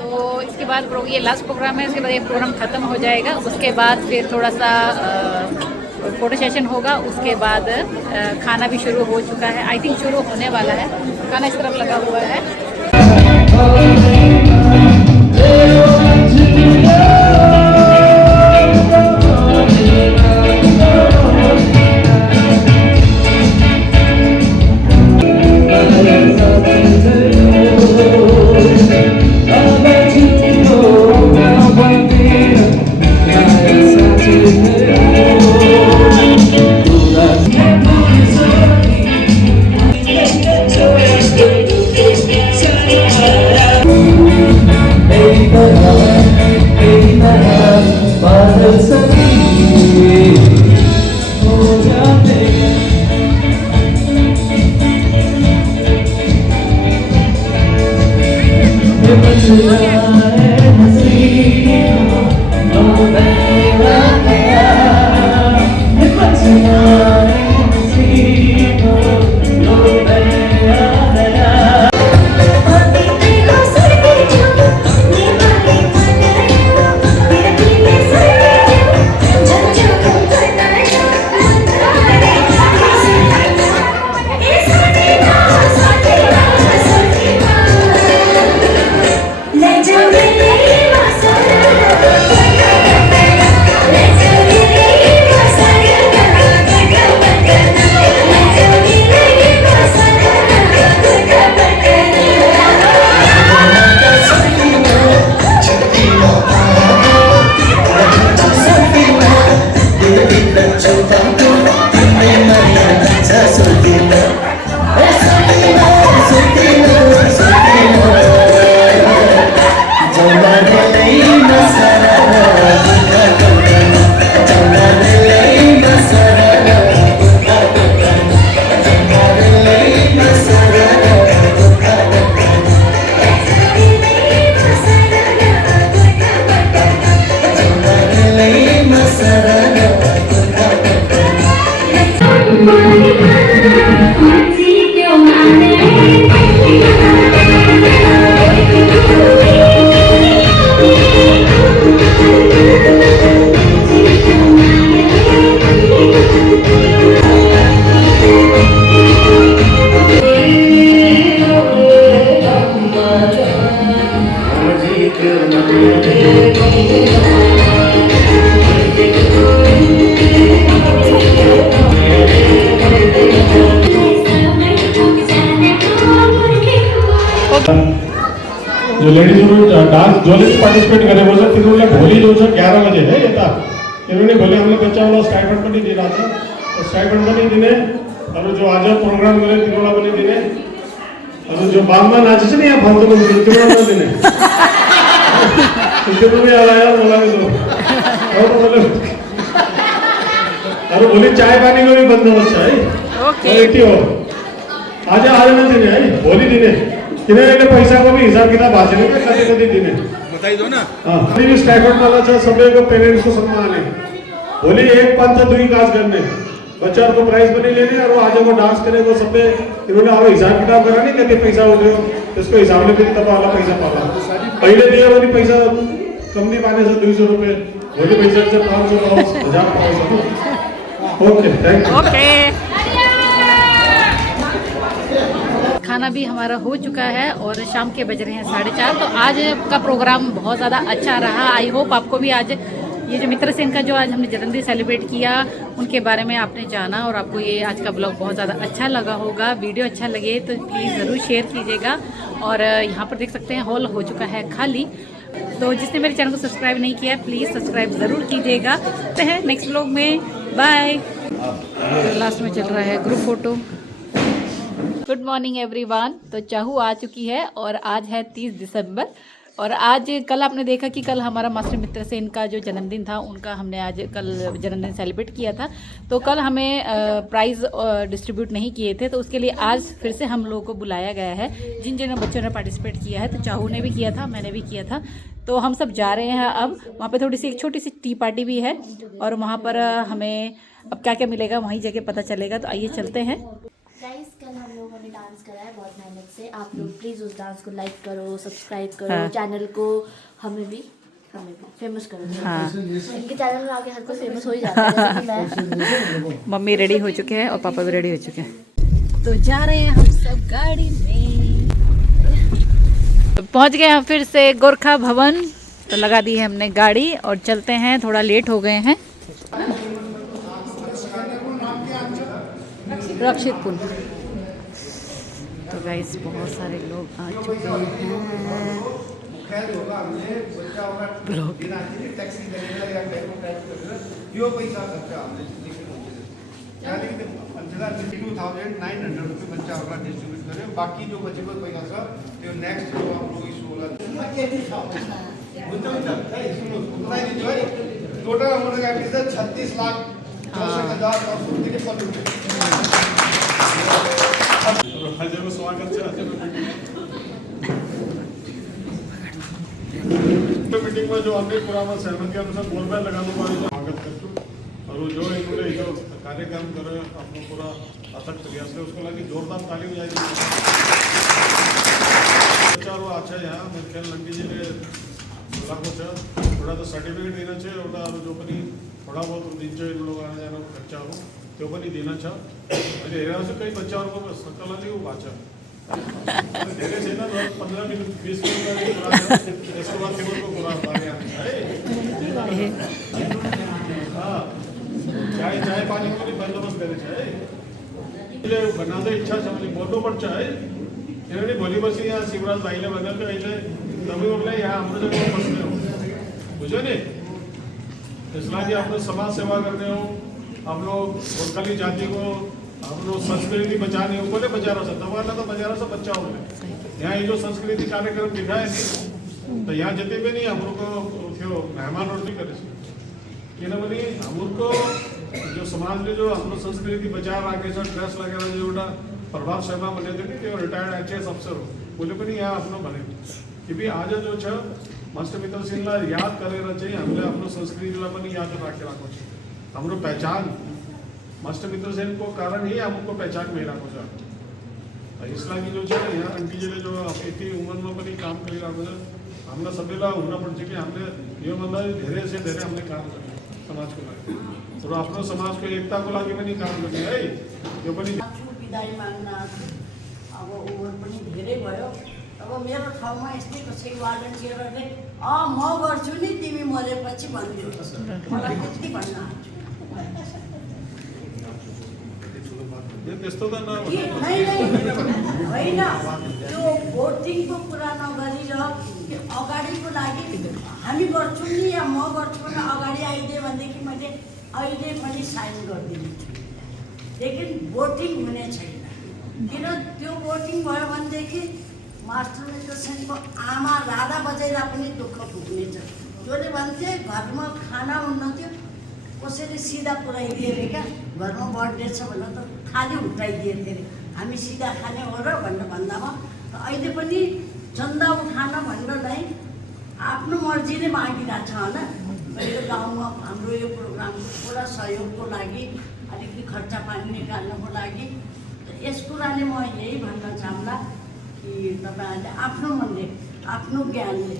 तो इसके बाद ये लास्ट प्रोग्राम है, इसके बाद ये प्रोग्राम ख़त्म हो जाएगा। उसके बाद फिर थोड़ा सा फोटो सेशन होगा, उसके बाद खाना भी शुरू हो चुका है, आई थिंक शुरू होने वाला है, खाना इस तरफ लगा हुआ है। जो लेडीज डांस जो पार्टिसिपेट करे वो सब तिरुवल्ला भोली 11 बजे है ये था इन्होंने बोले हमने बच्चा वाला स्टाइपेंड पनि दे रहा था तो स्टाइपेंड पनि दिने और जो आज प्रोग्राम करे तिरुवल्ला पनि दिने और जो बागमा नाचे छ नि यहाँ फाल्तु तिरुवल्ला दिने तिरुवल्ला आया बोला तो और बोले और भोलि चाय पानी को भी बंदोबस्त है ओके हो आज न दिने है भोलि दिने किनभने पैसाको पनि हिसाब किताब भएको छैन क्या कति कति दिने बताइदो न अँ स्टाइपेन्ड वाला छ सबैको पेरेन्ट्सको सम्मान भोलि एक पाँच दुई काज गर्ने बच्चाहरूको प्राइज पनि लिने और आजको डान्स गरेको सबै तिनीहरूले अब हिसाब किताब गरेर नि कति पैसा उठ्यो त्यसको हिसाबले पनि तपाईँहरूलाई पैसा पाला पहिले दियो भने पैसा कम्ती पाने छ 200 रुपैयाँ भोलि पैसा चाहिँ 500 पाउँछ 1000 पाउँछ ओके थ्याङ्क यू ओके खाना भी हमारा हो चुका है और शाम के बज रहे हैं 4:30। तो आज का प्रोग्राम बहुत ज़्यादा अच्छा रहा। आई होप आपको भी आज ये जो मित्र सेन का जो आज हमने जन्मदिन सेलिब्रेट किया उनके बारे में आपने जाना और आपको ये आज का ब्लॉग बहुत ज़्यादा अच्छा लगा होगा। वीडियो अच्छा लगे तो प्लीज़ ज़रूर शेयर कीजिएगा। और यहाँ पर देख सकते हैं हॉल हो चुका है खाली। तो जिसने मेरे चैनल को सब्सक्राइब नहीं किया प्लीज़ सब्सक्राइब ज़रूर कीजिएगा। तो है नेक्स्ट ब्लॉग में बाय। लास्ट में चल रहा है group photo. Good morning everyone. तो चाहू आ चुकी है और आज है 30 दिसंबर और आज कल आपने देखा कि कल हमारा मास्टर मित्र सेन का जो जन्मदिन था उनका हमने आज कल जन्मदिन सेलिब्रेट किया था। तो कल हमें प्राइज़ डिस्ट्रीब्यूट नहीं किए थे तो उसके लिए आज फिर से हम लोगों को बुलाया गया है। जिन जिन बच्चों ने पार्टिसिपेट किया है तो चाहू ने भी किया था मैंने भी किया था। तो हम सब जा रहे हैं अब वहाँ पे थोड़ी सी एक छोटी सी टी पार्टी भी है और वहाँ पर हमें अब क्या क्या मिलेगा वहीं जाके पता चलेगा। तो आइए चलते हैं। गाइस कल हम लोगों ने डांस करा है बहुत मेहनत से। आप लोग प्लीज़ उस डांस को लाइक करो, सब्सक्राइब करो, चैनल को हमें भी फेमस करो। हाँ। इनके चैनल में आगे हर कोई फेमस हो ही जाता है जैसे कि मैं। मम्मी रेडी हो चुके हैं और पापा भी रेडी हो चुके हैं। तो जा रहे हैं हम सब गाड़ी में। तो पहुँच गए हम फिर से गोरखा भवन। तो लगा दी है हमने गाड़ी और चलते हैं। थोड़ा लेट हो गए हैं। रक्षितपुर। तो गाइस बहुत सारे लोग आ चुके हैं। बच्चा होगा डिस्ट्रीब्यूट करें। बाकी जो बचे हुए पैसा तो नेक्स्ट जो आप लोग टोटल अमाउंट 36 लाख 64,000 स्वागत मीटिंग में जो अन्य पुराना सहमति अनुसार बोलबाला लगाने वाले स्वागत करते और जो इन्होंने जो कार्यक्रम करे अपना पूरा अथक प्रयास है उसको लगी जोरदार ताली हो जाएगी। चारों अच्छा यहाँ मेरे ख्याल लंकी जी ने कुछ थोड़ा तो सर्टिफिकेट देना चाहिए और जो पनि थोड़ा बहुत दिन इन लोग आने जाने खर्चा हो तो पनि देना छ अहिले हेरेर चाहिँ कई बच्चाहरूको सकलले ऊ भएको छ धेरै छैन 15 मिनट 20 मिनट यसको बाद टेबलको कुरा बारे आउँछ है। चाय पानी को भी बंदोबस्त करे है बनाते इच्छा छ भने बोल्नुपर्छ है किनभने भोलि बसी यहाँ शिवराज भाइले भनेको अहिले तपाईँहरूलाई यहाँ हाम्रो जग्गामा बस्ने हो बुझ्यो नि त्यसलाई आफ्नो समाज सेवा गर्ने हो आफ्नो गोर्खाली जाति को आफ्नो संस्कृति बचाने हो कसले बचाएर छ तपाईँहरूलाई त बचाएर छ बच्चाहरूले यहाँ यो संस्कृति कार्यक्रम दिखाए नि त यहाँ जति पनि हाम्रो थियो मेहमानहरू चाहिँ गरेछ किनभने हाम्रो जो समाजले जो हाम्रो संस्कृति बचाएर राखेको छ ड्रेस लगेर जो एउटा प्रभात शर्मा भनेको थियो नि त्यो रिटायर्ड आइएएस अफसर हो उसले पनि यहाँ आफ्नो भनेको कि आज जो छ मष्टमित्र सिंहलाई याद गरेर चाहिँ हामीले आफ्नो संस्कृतिलाई पनि याद राखिरहेको छ हाम्रो पहचान मष्टमित्र सिंहको कारण ही हमको पहचान भइरहेको छ यसलाई जो छ यहाँ आन्टीजीले जो यति उमेरमा पनि काम गरिरहेको छ हामीलाई सबैलाई हुनुपर्छ कि हामीले योभन्दा धेरै से धेरै हामीले काम गर्ने समाजको लागि र आफ्नो समाजको एकताको लागि पनि काम गर्ने है यो पनि विदाई माग्न अब उमेर पनि धेरै भयो अब मेरो ठाउँमा यस्तै कसै वालन्टियरहरूले म गर्छु नि तिमी मरेपछि भनिदियो मलाई त्यति भन्न त्यस्तो त होइन त्यो भोटिङको कुरा नगरेर अगाडिको लागि हामी गर्छौँ नि या म गर्छु भने अगाडि आइदियो भनेदेखि मैले अहिले पनि साइन गरिदिन्छु लेकिन भोटिङ हुने छैन किन त्यो भोटिङ भयो भनेदेखि मास्टरमित्र सिंहको आमा राधा बजाइरा पनि दुःख पुग्नेछ जसले भन्थे घरमा खाना हुन्न थियो कसैले सिधा पुऱ्याइदिए अरे क्या घरमा बर्थडे छ भनेर त खाली उठाइदिए अरे हामी सिधा खाने हो र भनेर भन्दामा अहिले पनि चन्दा उठान भनेर नै आफ्नो मर्जीले मागिरहेको छ होइन मेरो गाउँमा हाम्रो यो प्रोग्रामको पुरा सहयोगको लागि अलिकति खर्च पानी निकाल्नको लागि यस कुराले म यही भन्न चाहन्ला कि तपाईँहरूले आफ्नो मनले आफ्नो ज्ञानले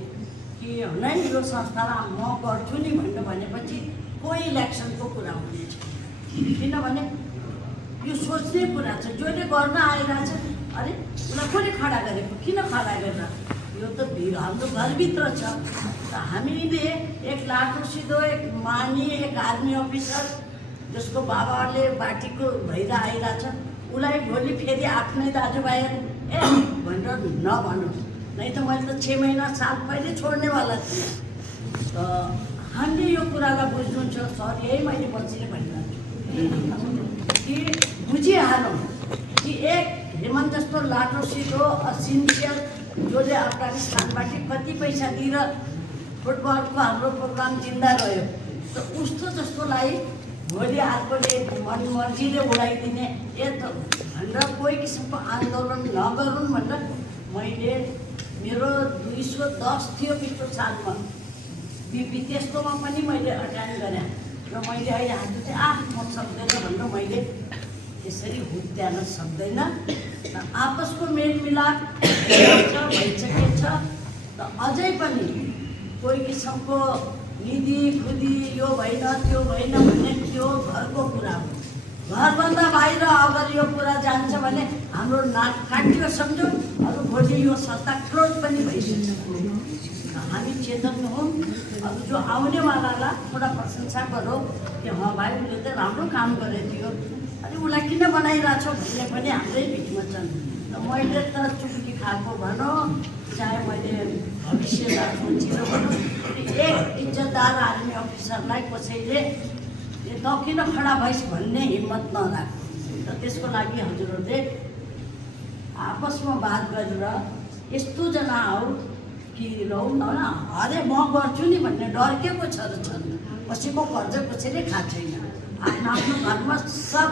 कि होइन यो संस्थालाई म गर्छु नि भनेपछि कोही इलेक्सनको कुरा हुनेछ किनभने यो सोच्ने कुरा छ जसले गर्न आइरहेछ अरे उसलाई कसले खडा गरेको किन खडा गरेर यो त हाम्रो घरभित्र छ त हामीले एक लाटो सिधो एक मानी एक आर्मी अफिसर जसको बाबाले पार्टीको भएर आइरहेछ उसलाई भोलि फेरि आफ्नै दाजुभाइहरू ए भनेर नभनोस् नै त मैले त 6 महिना साल पहिले छोड्नेवाला थिएँ त हामीले यो कुरालाई बुझ्नुहुन्छ सर यही मैले बच्चीले भनिरहेको कि बुझिहालौँ कि एक हेमन्त जस्तो लाटो सिधो सिन्सियर जसले अफगानिस्तानबाट कति पैसा दिएर फुटबलको हाम्रो प्रोग्राम जिन्दा रह्यो त उस्तो जस्तोलाई भोलि अर्कोले मनमर्जीले उडाइदिने ए त भनेर कोही किसिमको आन्दोलन नगरौँ भनेर मैले मेरो 210 थियो पिछलो सालमा बिपी त्यस्तोमा पनि मैले अटेन्ड गरेँ र मैले अहिले हात चाहिँ म सक्दैन भनेर मैले यसरी हुत्याउन सक्दैन आपसको मेलमिलाप भइसकेको छ त अझै पनि कोही किसिमको निधि खुदी यो भएन त्यो भएन भन्ने त्यो घरको कुरा हो घरभन्दा बाहिर अगर यो कुरा जान्छ भने हाम्रो नाक काटियो सम्झौँ अरू भोलि यो संस्था क्लोज पनि भइसक्छ हामी चेतन हौँ अब जो आउनेवालालाई थोड़ा प्रशंसा गरौँ कि हाँ भाइ उसले त राम्रो काम गरेको थियो अनि उसलाई किन बनाइरहेछ भन्ने पनि हाम्रै बिचमा छन् र मैले त चुकी खाएको भनौँ चाहे मैले भविष्यलाई सोचेर भनौँ एक इज्जतदार आर्मी अफिसरलाई कसैले त किन खडा भइस् भन्ने हिम्मत नराख्नु र त्यसको लागि हजुरहरूले आपसमा बात गरेर यस्तो जना आऊ कि लौ न अरे म गर्छु नि भन्ने डर के को छ र छन् कसैको कर्ज कसैले खाएको छैन आफ्नो आफ्नो घरमा सब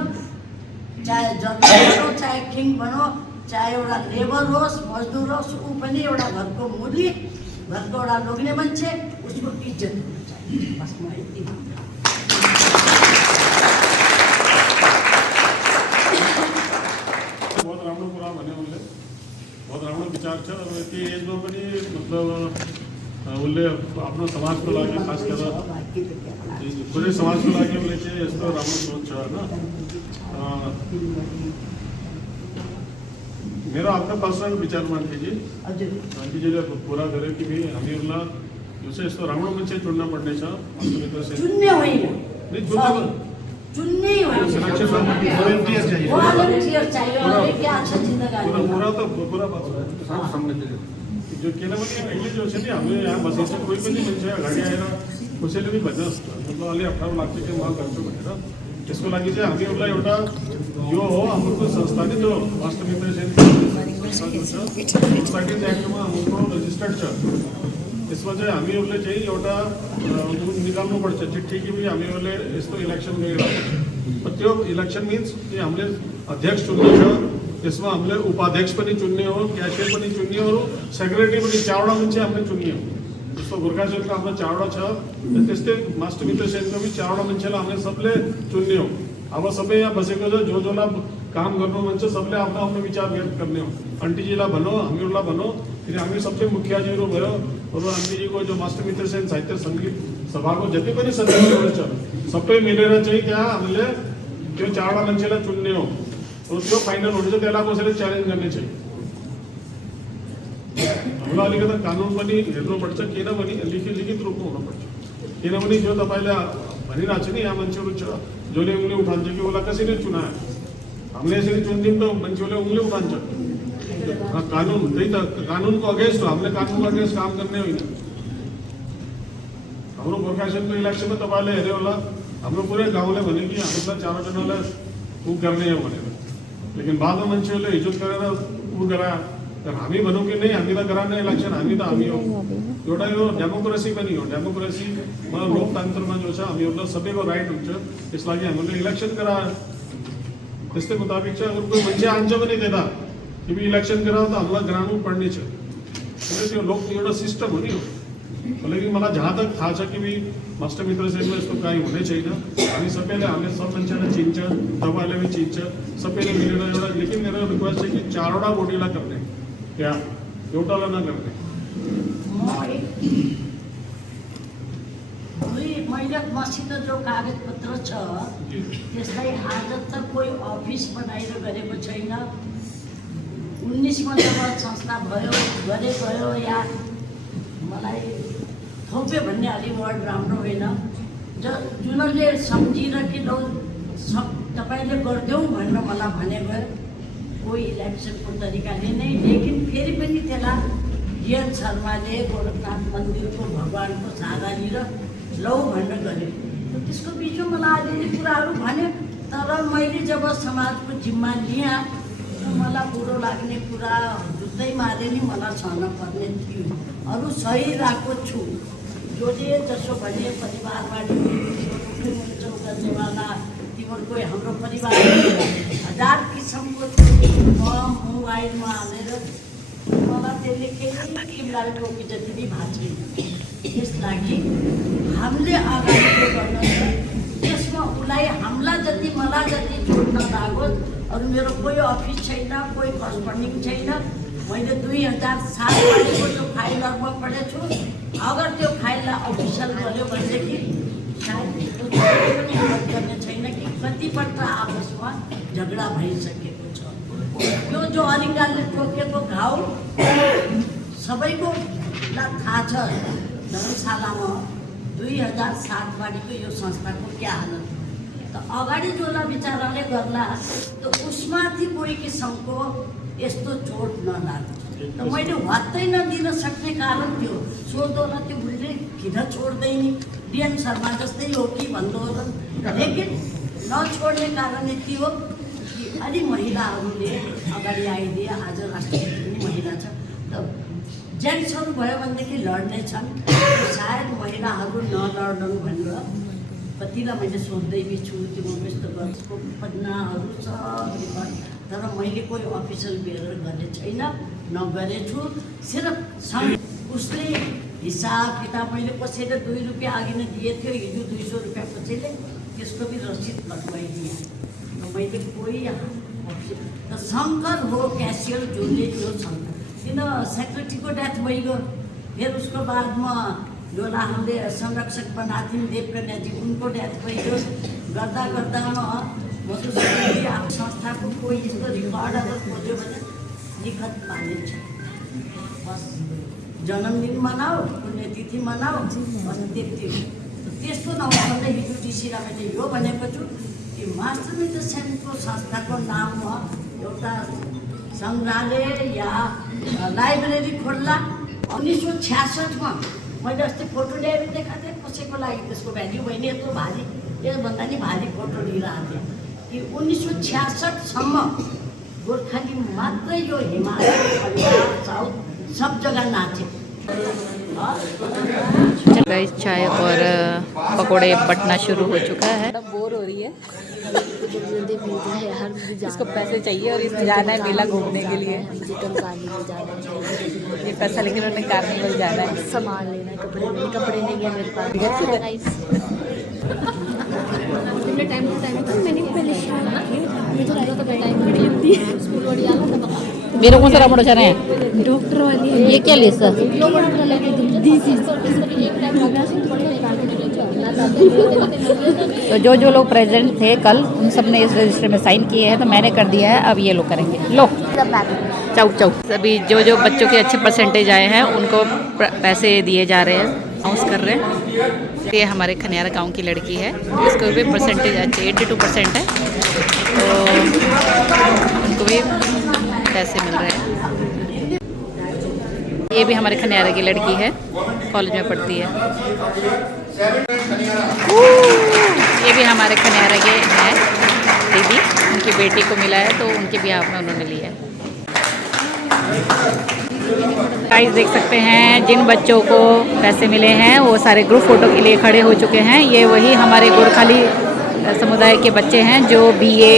चाहे जर्नल भनौँ चाहे किङ भनौँ चाहे एउटा लेबर होस् मजदुर होस् ऊ पनि एउटा घरको मुली घरको एउटा लोग्ने मान्छे उसको इज्जत हुनु चाहिए। बस म यति भन्छु। बहुत राम्रो कुरा भन्यो उनले, बहुत राम्रो विचार छ। अब यति एजमा पनि मतलब उसले आफ्नो समाजको लागि खास गरेर पुरै समाजको लागि उसले चाहिँ यस्तो राम्रो सोच छ होइन। मेरो आफ्नो पर्सनल विचार मान्थेजी आन्टीजीले कुरा गर्यो कि भाइ हामीहरूलाई यो चाहिँ यस्तो राम्रो मान्छे चुन्न पर्ने छ। चुन्ने होइन, चुन्ने होइन, वॉलंटियर चाहिए। वॉलंटियर चाहिए। और क्या अच्छा जिंदगानी पूरा तो पूरा बात जो किनभने अहिले जो छ नि हामीले यहाँ बसेको कोही पनि मान्छे अगाडि आएर कसैले पनि भन्न मतलब अलि अप्ठ्यारो लाग्छ कि म गर्छु भनेर। त्यसको लागि चाहिँ हामीहरूलाई एउटा यो हो हाम्रो संस्था नि जो वास्तविक सोसाइटी एक्टमा हाम्रो रजिस्टर्ड छ। त्यसमा चाहिँ हामीहरूले चाहिँ एउटा निकाल्नुपर्छ चिठी कि भाइ हामीहरूले यस्तो इलेक्सन गइरहेको छ। त्यो इलेक्सन मिन्स कि हामीले अध्यक्ष चुन्ने छ, त्यसमा हामीले उपाध्यक्ष पनि चुन्ने हो, क्यासियर पनि चुन्ने हो, सेक्रेटरी पनि 4वटा मान्छे हामीले चुन्ने हो। जस्तो गोर्खा सेनको हाम्रो 4वटा छ, त्यस्तै मास्टर मित्र सेनको पनि 4वटा मान्छेलाई हामीले सबले चुन्ने हो। अब सबै यहाँ बसेको छ, जो जोलाई काम गर्नु मन छ सबले आफ्नो आफ्नो विचार व्यक्त गर्ने हो। आन्टीजीलाई भनौँ, हामीहरूलाई भनौँ, फेरि हामी सबै मुखियाजीहरू भयो अब आन्टीजीको जो मास्टर मित्र सेन साहित्य सङ्गीत सभाको जति पनि सदस्यहरू छ सबै मिलेर चाहिँ त्यहाँ हामीले त्यो 4वटा मान्छेलाई चुन्ने हो। त्यो फाइनल हुन्छ, त्यसलाई कसैले च्यालेन्ज गर्ने छैन। हामीलाई अलिकति कानुन पनि हेर्नुपर्छ, किनभने लिखित रूपमा हुनुपर्छ। किनभने जो तपाईँले भनिरहेको छ नि यहाँ मान्छेहरू छ जसले उङ्ली उठान्छ कि उसलाई कसैले चुनायो, हामीले यसरी चुनिदिउँ त मान्छेहरूले उङ्ली उठान्छ। कानुन त्यही त कानुनको अगेन्स्ट हो, हामीले कानुनको अगेन्स्ट काम गर्ने होइन। हाम्रो गोर्खा सेनको इलेक्सनमा तपाईँले हेऱ्यो होला, हाम्रो पुरै गाउँले भन्यो कि हामीलाई 4जनालाई ऊ गर्ने हो भनेर, लेकिन बादमा मान्छेहरूले हिजो गरेर ऊ गरायो। तर हामी भनौँ कि नै हामीलाई गराउने इलेक्सन हामी त हामी हो। एउटा यो डेमोक्रेसी पनि हो। डेमोक्रेसीमा लोकतन्त्रमा जो छ हामीहरूलाई सबैको राइट हुन्छ, त्यस लागि हामीले इलेक्सन गरायो। त्यस्तै मुताबिक छ। अगर कोही मान्छे आन्छ भने त्यता कि इलेक्सन गरायो त हामीलाई गराउनु पर्ने छ। त्यो लोक एउटा सिस्टम हो नि हो। लेकिन मलाई जहाँ तक थाहा छ कि मास्टर मित्र सेनमा यस्तो काहीँ हुनै छैन। हामी सबैले हामीले सब मान्छेलाई चिन्छ, तपाईँले पनि चिन्छ, सबैले मिलेर एउटा। लेकिन मेरो रिक्वेस्ट छ कि 4वटा बोडीलाई गर्ने, क्या एउटालाई नगर्ने। मैले मसित जो कागज पत्र छ त्यसलाई आज तक कोही अफिस बनाएर गरेको छैन। 19मा जब संस्था भयो गरे गयो या मलाई थोप्यो भन्ने अलि वर्ड राम्रो होइन। जुनले सम्झिएर कि लौ सब तपाईँले गरिदेऊ भनेर मलाई भनेको कोही इलेक्सनको तरिकाले नै। लेकिन फेरि पनि त्यसलाई DN शर्माले गोरखनाथ मन्दिरको भगवान्को सागा लिएर लौ भनेर गरे। त्यसको बिचमा मलाई अलिअलि कुराहरू भन्यो। तर मैले जब समाजको जिम्मा लिएँ मलाई बुरो लाग्ने कुरा जुत्तैमा अलिअलि मलाई सहन पर्ने थियो। अरू सही रहेको छु। जसले जसो भने परिवारबाट गर्नेवाला तिम्रो कोही हाम्रो परिवार 1000 किसिमको मोबाइलमा हालेर मलाई त्यसले केही तिमीलाई टोकी जति पनि भएको छैन। त्यस लागि हामीले अगाडि गर्न त्यसमा उसलाई हामीलाई जति मलाई जति जोड्न लागोस्। अरू मेरो कोही अफिस छैन, कोही करस्पन्डिङ छैन। मैले 2007 जो फाइलहरूमा पढेको छु। अगर त्यो फाइललाई अफिसियल गर्यो भनेदेखि सायद मद्दत गर्ने छैन कि कतिपल्ट आपसमा झगडा भइसकेको छ। यो जो अधिकारले टोकेको घाउ सबैको थाहा छ। धर्मशालामा 2007 यो संस्थाको क्या हालत त अगाडि जोला बिचाराले गर्ला त उसमाथि कोही किसिमको यस्तो चोट नलाग्यो। त मैले वात्तै नदिन सक्ने कारण थियो। सोध्दोला त्यो बुढीले किन छोड्दैन, DN शर्मा जस्तै हो कि भन्दो होला। लेकिन नछोड्ने कारण यति हो कि अलि महिलाहरूले अगाडि आइदिए। आज राष्ट्रपति पनि महिला छ त जेन्ट्सहरू भयो भनेदेखि लड्ने छन्। सायद महिलाहरू नलड्नु भनेर कतिलाई मैले सोध्दै पनि छु। त्यो यस्तो गर्छु पन्नाहरू सब। तर मैले कोही अफिसियल बेर गर्ने छैन, नगरेछु। सिर्फ उसले हिसाब किताब मैले कसैले 2 रुपियाँ अघि नै दिए थियो, हिजो 200 रुपियाँ कसैले, त्यसको पनि रसिद कटवाइदिएँ। मैले कोही त शङ्कर हो क्यासियर जोले यो शङ्कर, किन सेक्रेटरीको डेथ भइगयो। फिर उसको बादमा जो हामीले संरक्षक बनाएको थियौँ देवकन्याजी, उनको डेथ भइगयो। गर्दा गर्दामा म त आफ्नो संस्थाको कोही यस्तो रिकर्डहरू खोज्यो भने लिखत पालिन्छ। बस जन्मदिन मनाओ, पुण्यतिथि मनाओ, बस त्यति हो। त्यस्तो नभएर हिजो डिसीलाई मैले यो भनेको छु कि मास्टर मित्र सेनको संस्थाको नाममा एउटा सङ्ग्रहालय या लाइब्रेरी खोल्ला। 1966मा मैले अस्ति फोटो ल्याएर देखाएको थिएँ, कसैको लागि त्यसको भ्याल्यु भएन, यत्रो भारी, यसभन्दा नि भारी फोटो लिइरहेको थिएँ कि 1966सम्म गोर्खाली मात्रै यो हिमालय, पंजाब, साउथ सब जगह नाचे। चाय और पकोड़े बटना शुरू हो चुका है। बोर हो रही है, इसको पैसे चाहिए और इसमें जाना है मेला घूमने के लिए। ये पैसा लेके उन्होंने कार्निवल जाना है, सामान लेना है, कपड़े नहीं है मेरे पास। टाइम टू टाइम मैंने पहले मुझे लगा तो टाइम बड़ी लगती है। स्कूल वाली आना था बता मेरे को सर मोड़ जाना है। डॉक्टर वाली ये क्या ले सर? तो जो लोग प्रेजेंट थे कल, उन सब ने इस रजिस्टर में साइन किए हैं, तो मैंने कर दिया है। अब ये लोग करेंगे। लो चाउ चाउ। अभी जो बच्चों के अच्छे परसेंटेज आए हैं उनको पैसे दिए जा रहे हैं, अनाउंस कर रहे हैं। ये हमारे खनियारा गांव की लड़की है, इसको भी परसेंटेज अच्छे 82% है, तो उनको भी पैसे मिल रहे हैं। ये भी हमारे खनियारा की लड़की है, कॉलेज में पढ़ती है। ये भी हमारे खनियारा के हैं दीदी, उनकी बेटी को मिला है, तो उनके ब्याह में उन्होंने लिया है। गाइस देख सकते हैं जिन बच्चों को पैसे मिले हैं वो सारे ग्रुप फोटो के लिए खड़े हो चुके हैं। ये वही हमारे गोरखाली समुदाय के बच्चे हैं जो BA,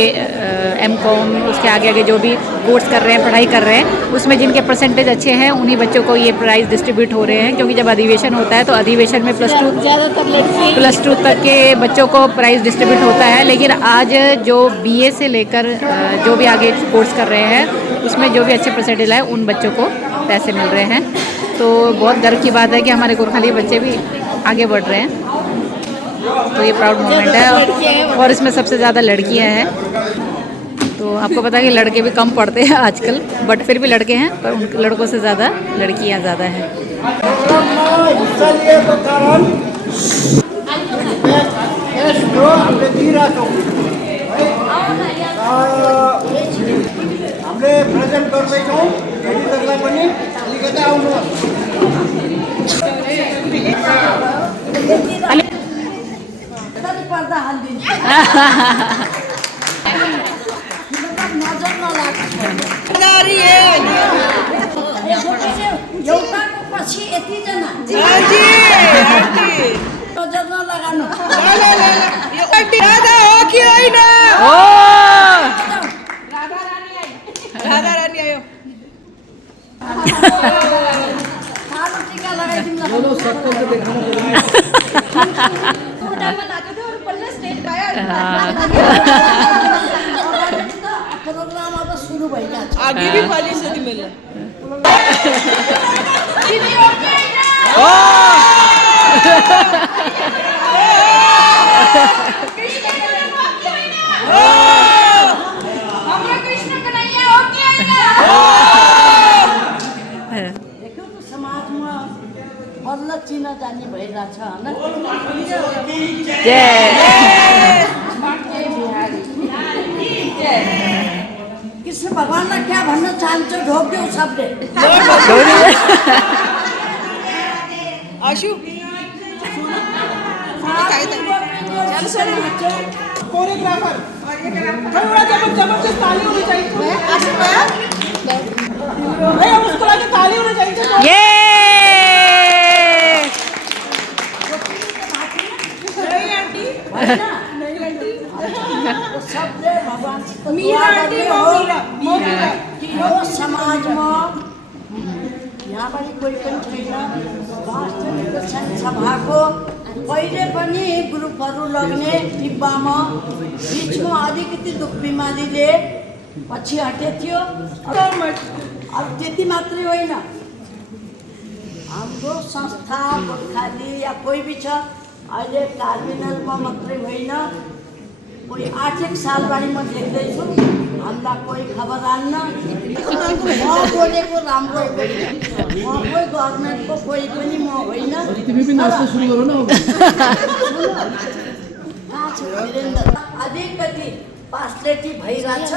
M.Com, उसके आगे आगे जो भी कोर्स कर रहे हैं, पढ़ाई कर रहे हैं, उसमें जिनके परसेंटेज अच्छे हैं उन्हीं बच्चों को ये प्राइज़ डिस्ट्रीब्यूट हो रहे हैं। क्योंकि जब अधिवेशन होता है तो अधिवेशन में +2 तक के बच्चों को प्राइज़ डिस्ट्रीब्यूट होता है। लेकिन आज जो BA से लेकर जो भी आगे कोर्स कर रहे हैं उसमें जो भी अच्छे परसेंटेज आए उन बच्चों को पैसे मिल रहे हैं। तो बहुत गर्व की बात है कि हमारे गोरखाली बच्चे भी आगे बढ़ रहे हैं, तो ये प्राउड मोमेंट है। और इसमें सबसे ज़्यादा लड़कियां हैं, तो आपको पता है कि लड़के भी कम पढ़ते हैं आजकल, बट फिर भी लड़के हैं, पर उन लड़कों से ज़्यादा लड़कियां ज़्यादा हैं। हामीले प्रेजेन्ट गर्दैछौँ, एडिटरलाई पनि अलिकति आउनुहोस्। पर्दा हालिदिन्छ, नजर एउटाको पछि यतिजना नजर नलगाउनु। राधा हो कि होइन? राधा रानी आयो। कालो टीका लगाइदिउँला। प्रोग्राम अब सुरु भइरहेको छ। आगे भी पाली से मिला। देखो तो समाजमा बल्ल चिना जानी भइरहेछ हैन। कृष्ण भगवानलाई क्या भन्न चाहन्छ? ढोक्यौ सबले। आशु कोरियोग्राफर थोड़ा जबरदस्त ताली होनी चाहिए। उसको लगे ताली होनी चाहिए। सबले भगवान मीरा आंटी हो कि यो समाजमा यहाँबाट कोही पनि छैन। वास्तविक सभाको पहिले पनि ग्रुपहरू लग्ने डिब्बामा बिचमा अलिकति दुख बिमारीले पछि हटेको थियो। अब त्यति मात्रै होइन, हाम्रो संस्था गोर्खाली या कोही भी छ अहिले कार्बिनलमा मात्रै होइन, कोही 8 सालबारी म देख्दैछु, हामीलाई कोही खबर आन्न। म बोलेको राम्रो होइन, म कोही गभर्मेन्टको कोही पनि म होइन। अलिकति पासलेटी भइरहेछ,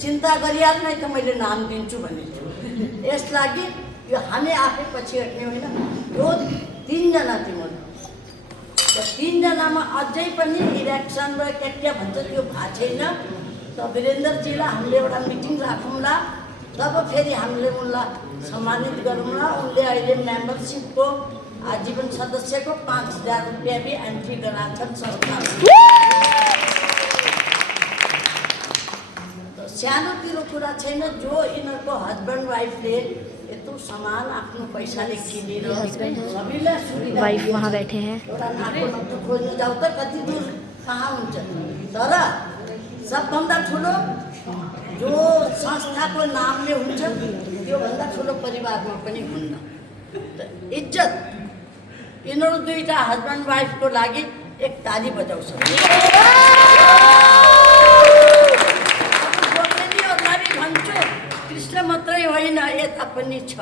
चिन्ता गरिहाल नै त मैले नाम दिन्छु भने। यसलागि यो हामी आफै पछि हट्ने होइन। यो 3 जना थियौँ, 3 जनामा अझै पनि इलेक्सन र के भन्छ त्यो भएको छैन। त वीरेन्द्रजीलाई हामीले एउटा मिटिङ राखौँला, तब फेरि हामीले उनलाई सम्मानित गरौँला। उनले अहिले मेम्बरसिपको आजीवन सदस्यको 5000 रुपियाँ भी एन्ट्री गरान्छन् संस्थामा। सानोतिरो कुरा छैन। जो यिनीहरूको हस्बेन्ड वाइफले यत्रो सामान आफ्नो पैसाले किनेर सबैलाई सुविधा वाइफ वहाँ बैठे हैं। एउटा नाको नक्कु खोज्नु जाऊ त कति दूर कहाँ हुन्छ। तर सबभन्दा ठुलो जो संस्थाको नामले हुन्छ त्योभन्दा ठुलो परिवारमा पनि हुन्न। इज्जत यिनीहरू दुईटा हस्बेन्ड वाइफको लागि एक ताली बजाउँछ। भन्छु कृष्ण मात्रै होइन, यता पनि छ।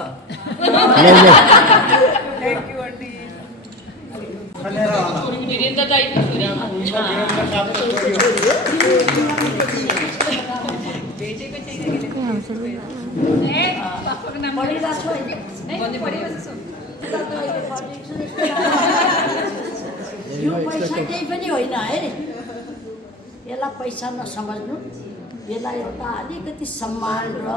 यो पैसा केही पनि होइन है, यसलाई पैसा नसमझ्नु। यसलाई एउटा अलिकति सम्मान र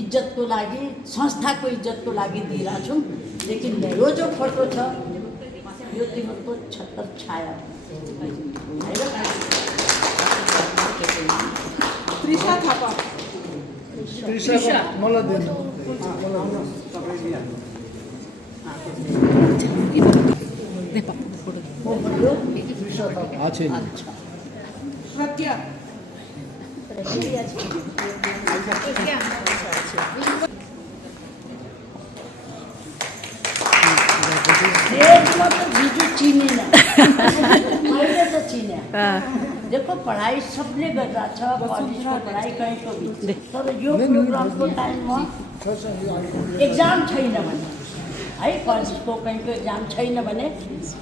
इज्जतको लागि, संस्थाको इज्जतको लागि दिइरहेको छौँ। लेकिन यो जो फोटो छ यो तिमीहरूको छत्र छाया त्रिशा थापा मलाई दिनु। प्रज्ञा देशमा त बिजु चिनेन, मैले त चिने। देखो पढाइ सबले गरिरहेको छ, कलेजको पढाइ कहीँको भी। तर यो प्रोग्रामको टाइममा एक्जाम छैन भने है, कलेजको कहीँको एक्जाम छैन भने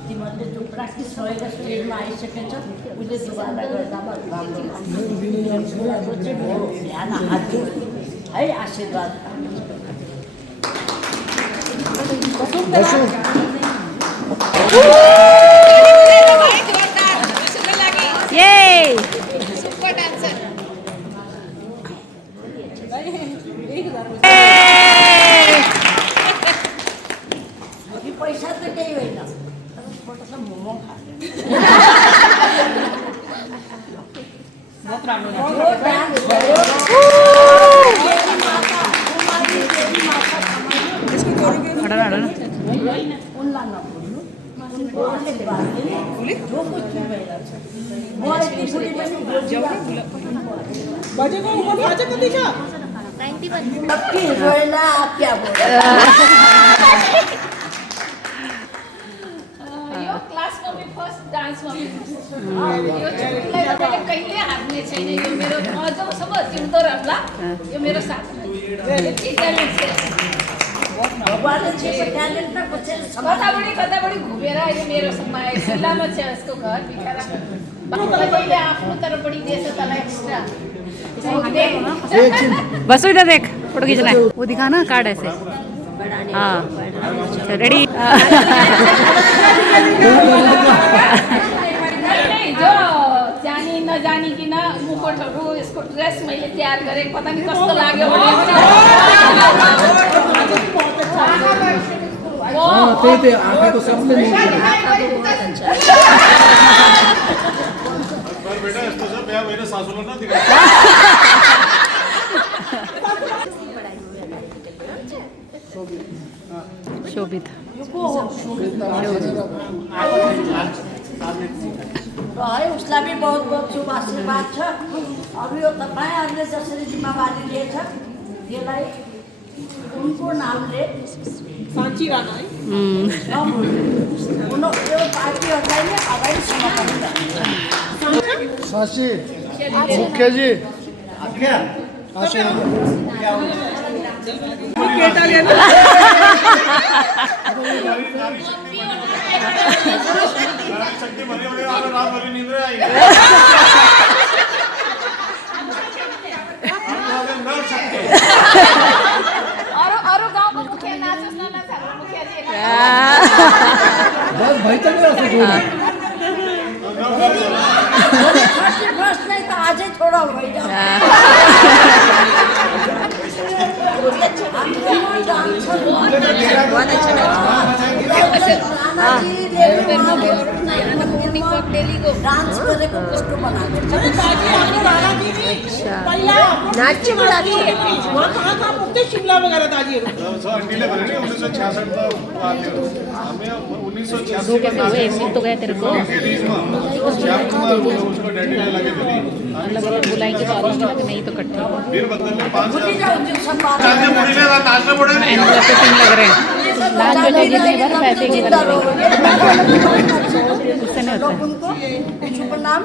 तिमीहरूले जो प्र्याक्टिस गरेर स्टेजमा आइसकेछ उसले दुबारा गर्दा राम्रो चाहिँ म ध्यान हाल्छु है। आशीर्वाद पैसा त केही होइन, छोटो मोमो उनलाई नभुल्नु। जो कुछ भी भइरहेछ म यति बुढी पनि सबकी रोएला आप क्या बोल यो क्लासमा पनि फर्स्ट डान्समा पनि यो चुटकीलाई त मैले कहिले हार्ने छैन। यो मेरो अझसम्म जिउँदो रहला, यो मेरो साथ भगवानले दिएको ट्यालेन्ट त कताबडी घुमेर अहिले मेरो समय जिल्लामा छ यसको घर बिचरा बाबुले आफ्नो तर्फबाट दिएछ तलाई एक्स्ट्रा। बस इधर देख, फोटो खींचना है। वो दिखाना कार्ड ऐसे। हाँ रेडी। जो जानी नजानी किन मुकुटहरू यसको ड्रेस मैले तयार गरेँ, पता नि कस्तो लाग्यो भने त्यही आँखाको सबले बेटा यस्तो छ, बिहा भएर सासूलाई नदिनु। शोभित र है उसलाई पनि बहुत बहुत शुभ आशीर्वाद छ। अब यो तपाईँहरूले जसरी जिम्मेवारी लिएछ यसलाई उनको नामले साँची राणा है यो पार्टीहरूलाई नै अगाडिसम्म साची मुखिया जी और गाँव को मुखिया नाचोस् न मुखिया जी बस भाइ त नै फर्स्ट नै त अझै थोडा भइजान्छ। डान्स गरेको कस्तो बनाएको नाच्य बनाएको शिमला वगैरह दादीहरू आन्टीले भने नि 1966 मा हामी 1966 तो गया तेरे को उसको डैडी ने लगे थे अलग बुलाएंगे तो अलग अलग नहीं तो इकट्ठे फिर बदल में 5 मुड़ी चार्ज मुड़ी ले नाचना पड़े एंड लग रहे हैं लाल बेटा जितने बार पैसे की बात उससे नहीं होता उनको शुभ नाम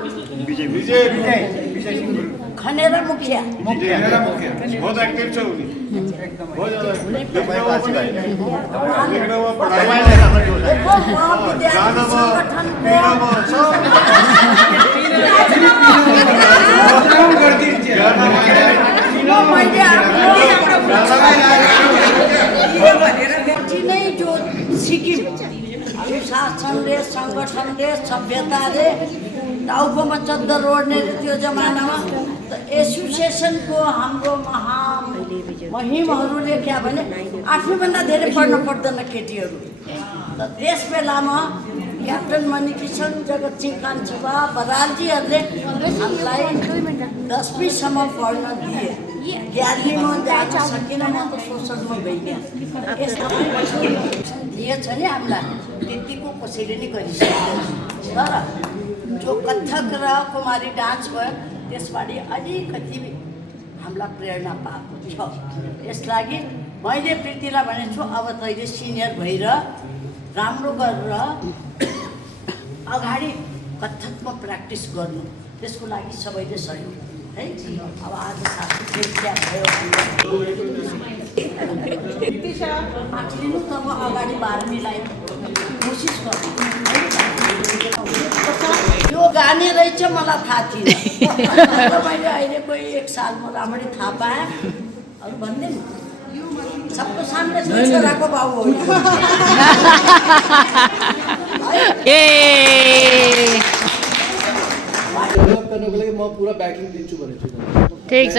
विजय विजय विजय विजय सिंह खनेरा मुखिया खनेरा मुखिया बहुत एक्टिव छ उनी बहुत ज्यादा देखने वो पढ़ाई में गाना में पीना में सब काम करती है नै जो सिक्किम अनुशासनले सङ्गठनले सभ्यताले टाउकोमा चद्दर ओढ्ने त्यो जमानामा त एसोसिएसनको हाम्रो महिमहरूले क्या भने आफूभन्दा धेरै पढ्न पर्दैन केटीहरू त त्यस बेलामा क्याप्टन मणिकिशन जगतसिंह कान्छुबा बरालजीहरूले हामीलाई 10वींसम्म पढ्न दिए। 11वींमा जान सकिनँ म त सोसलमा गइनँ दिएछ नि हामीलाई त्यतिको कसैले नै गरिसकेन। तर जो कथक र कुमारी डान्स भयो त्यसबाट अलिकति हामीलाई प्रेरणा पाएको छ। यसलागि मैले प्रीतिलाई भनेको छु अब तैँले सिनियर भएर राम्रो गरेर अगाडि कथकमा प्र्याक्टिस गर्नु त्यसको लागि सबैले सहयोग है। अब आज साथी भयो लिनु तब अगाडि 12वींलाई कोसिस गर्नु यो गाने रहेछ मलाई थाहा थिएन। मैले अहिले कोही 1 सालमा राम्ररी थाहा पाएँ अरू भन्दै सबको सामने छोराको बाउ हो गर्नको लागि म पुरा ब्याकिङ दिन्छु भनेछु ठीक छ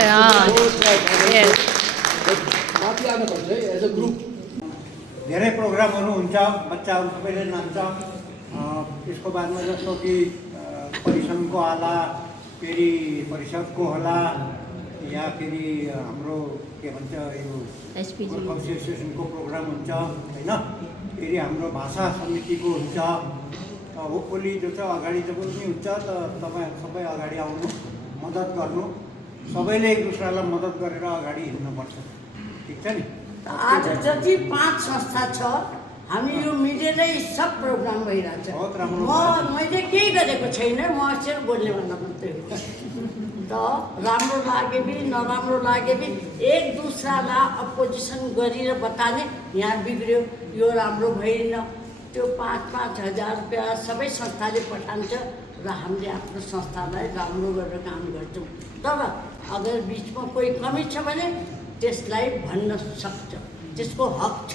माथि आउनुपर्छ है एज अ ग्रुप धेरै प्रोग्रामहरू हुन्छ बच्चाहरू सबैले नाच्छ यसको बादमा जस्तो कि परिसङ्घको होला फेरि परिषदको होला या फेरि हाम्रो के भन्छ यो एसोसिएसनको प्रोग्राम हुन्छ हैन फेरि हाम्रो भाषा समितिको हुन्छ होपफुली जो छ अगाडि जब पनि हुन्छ त तपाईँ सबै अगाडि आउनु मद्दत गर्नु सबैले एक दुसरालाई मद्दत गरेर अगाडि हिँड्नुपर्छ ठिक छ नि। आज जति 5 संस्था छ हामी यो मिलेरै सब प्रोग्राम भइरहेछ। मैले केही गरेको छैन म अक्षर बोल्ने भन्दा मात्रै हो त राम्रो लागे पनि नराम्रो लागे पनि एक दुसरालाई अपोजिसन गरेर बताने यहाँ बिग्रियो यो राम्रो भएन त्यो 5-5 हजार रुपियाँ सबै संस्थाले पठान्छ र हामीले आफ्नो संस्थालाई राम्रो गरेर काम गर्छौँ। तर अगर बिचमा कोही कमी छ भने त्यसलाई भन्न सक्छ त्यसको हक छ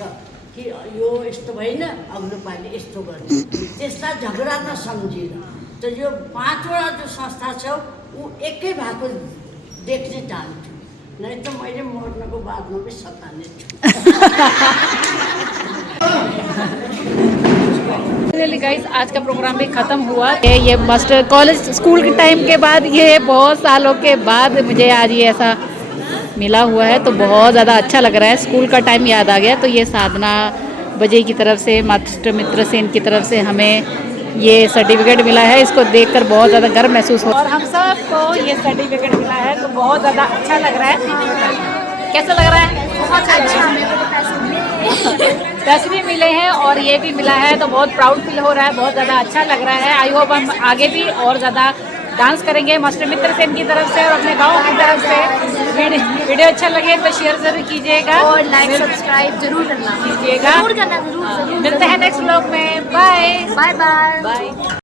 कि यो यस्तो भएन अग्लो पालि यस्तो गर्ने त्यसलाई झगडा नसम्झिएर त यो 5वटा जो संस्था छ ऊ एकै भएको देख्न चाहन्छु नै त मैले मर्नको बादमा पनि सताने छु। गाइस आज का प्रोग्राम भी ख़त्म हुआ है। ये मास्टर कॉलेज स्कूल के टाइम के बाद ये बहुत सालों के बाद मुझे आज ये ऐसा मिला हुआ है तो बहुत ज़्यादा अच्छा लग रहा है। स्कूल का टाइम याद आ गया। तो ये साधना बजे की तरफ से, मास्टर मित्र सेन की तरफ से हमें ये सर्टिफिकेट मिला है। इसको देखकर बहुत ज़्यादा गर्व महसूस हो और हम सबको ये सर्टिफिकेट मिला है तो बहुत ज़्यादा अच्छा लग रहा है। कैसा लग रहा है? बहुत अच्छा, मेरे को पैसे पैसे भी मिले हैं और ये भी मिला है तो बहुत प्राउड फील हो रहा है, बहुत ज़्यादा अच्छा लग रहा है। आई होप हम आगे भी और ज़्यादा डांस करेंगे मास्टर मित्र सेन की तरफ से और अपने गांव की तरफ से। वीडियो अच्छा लगे तो शेयर जरूर कीजिएगा और लाइक सब्सक्राइब जरूर करना कीजिएगा। जरूर करना, जरूर जरूर। मिलते हैं नेक्स्ट व्लॉग में। Bye bye bye. बाय।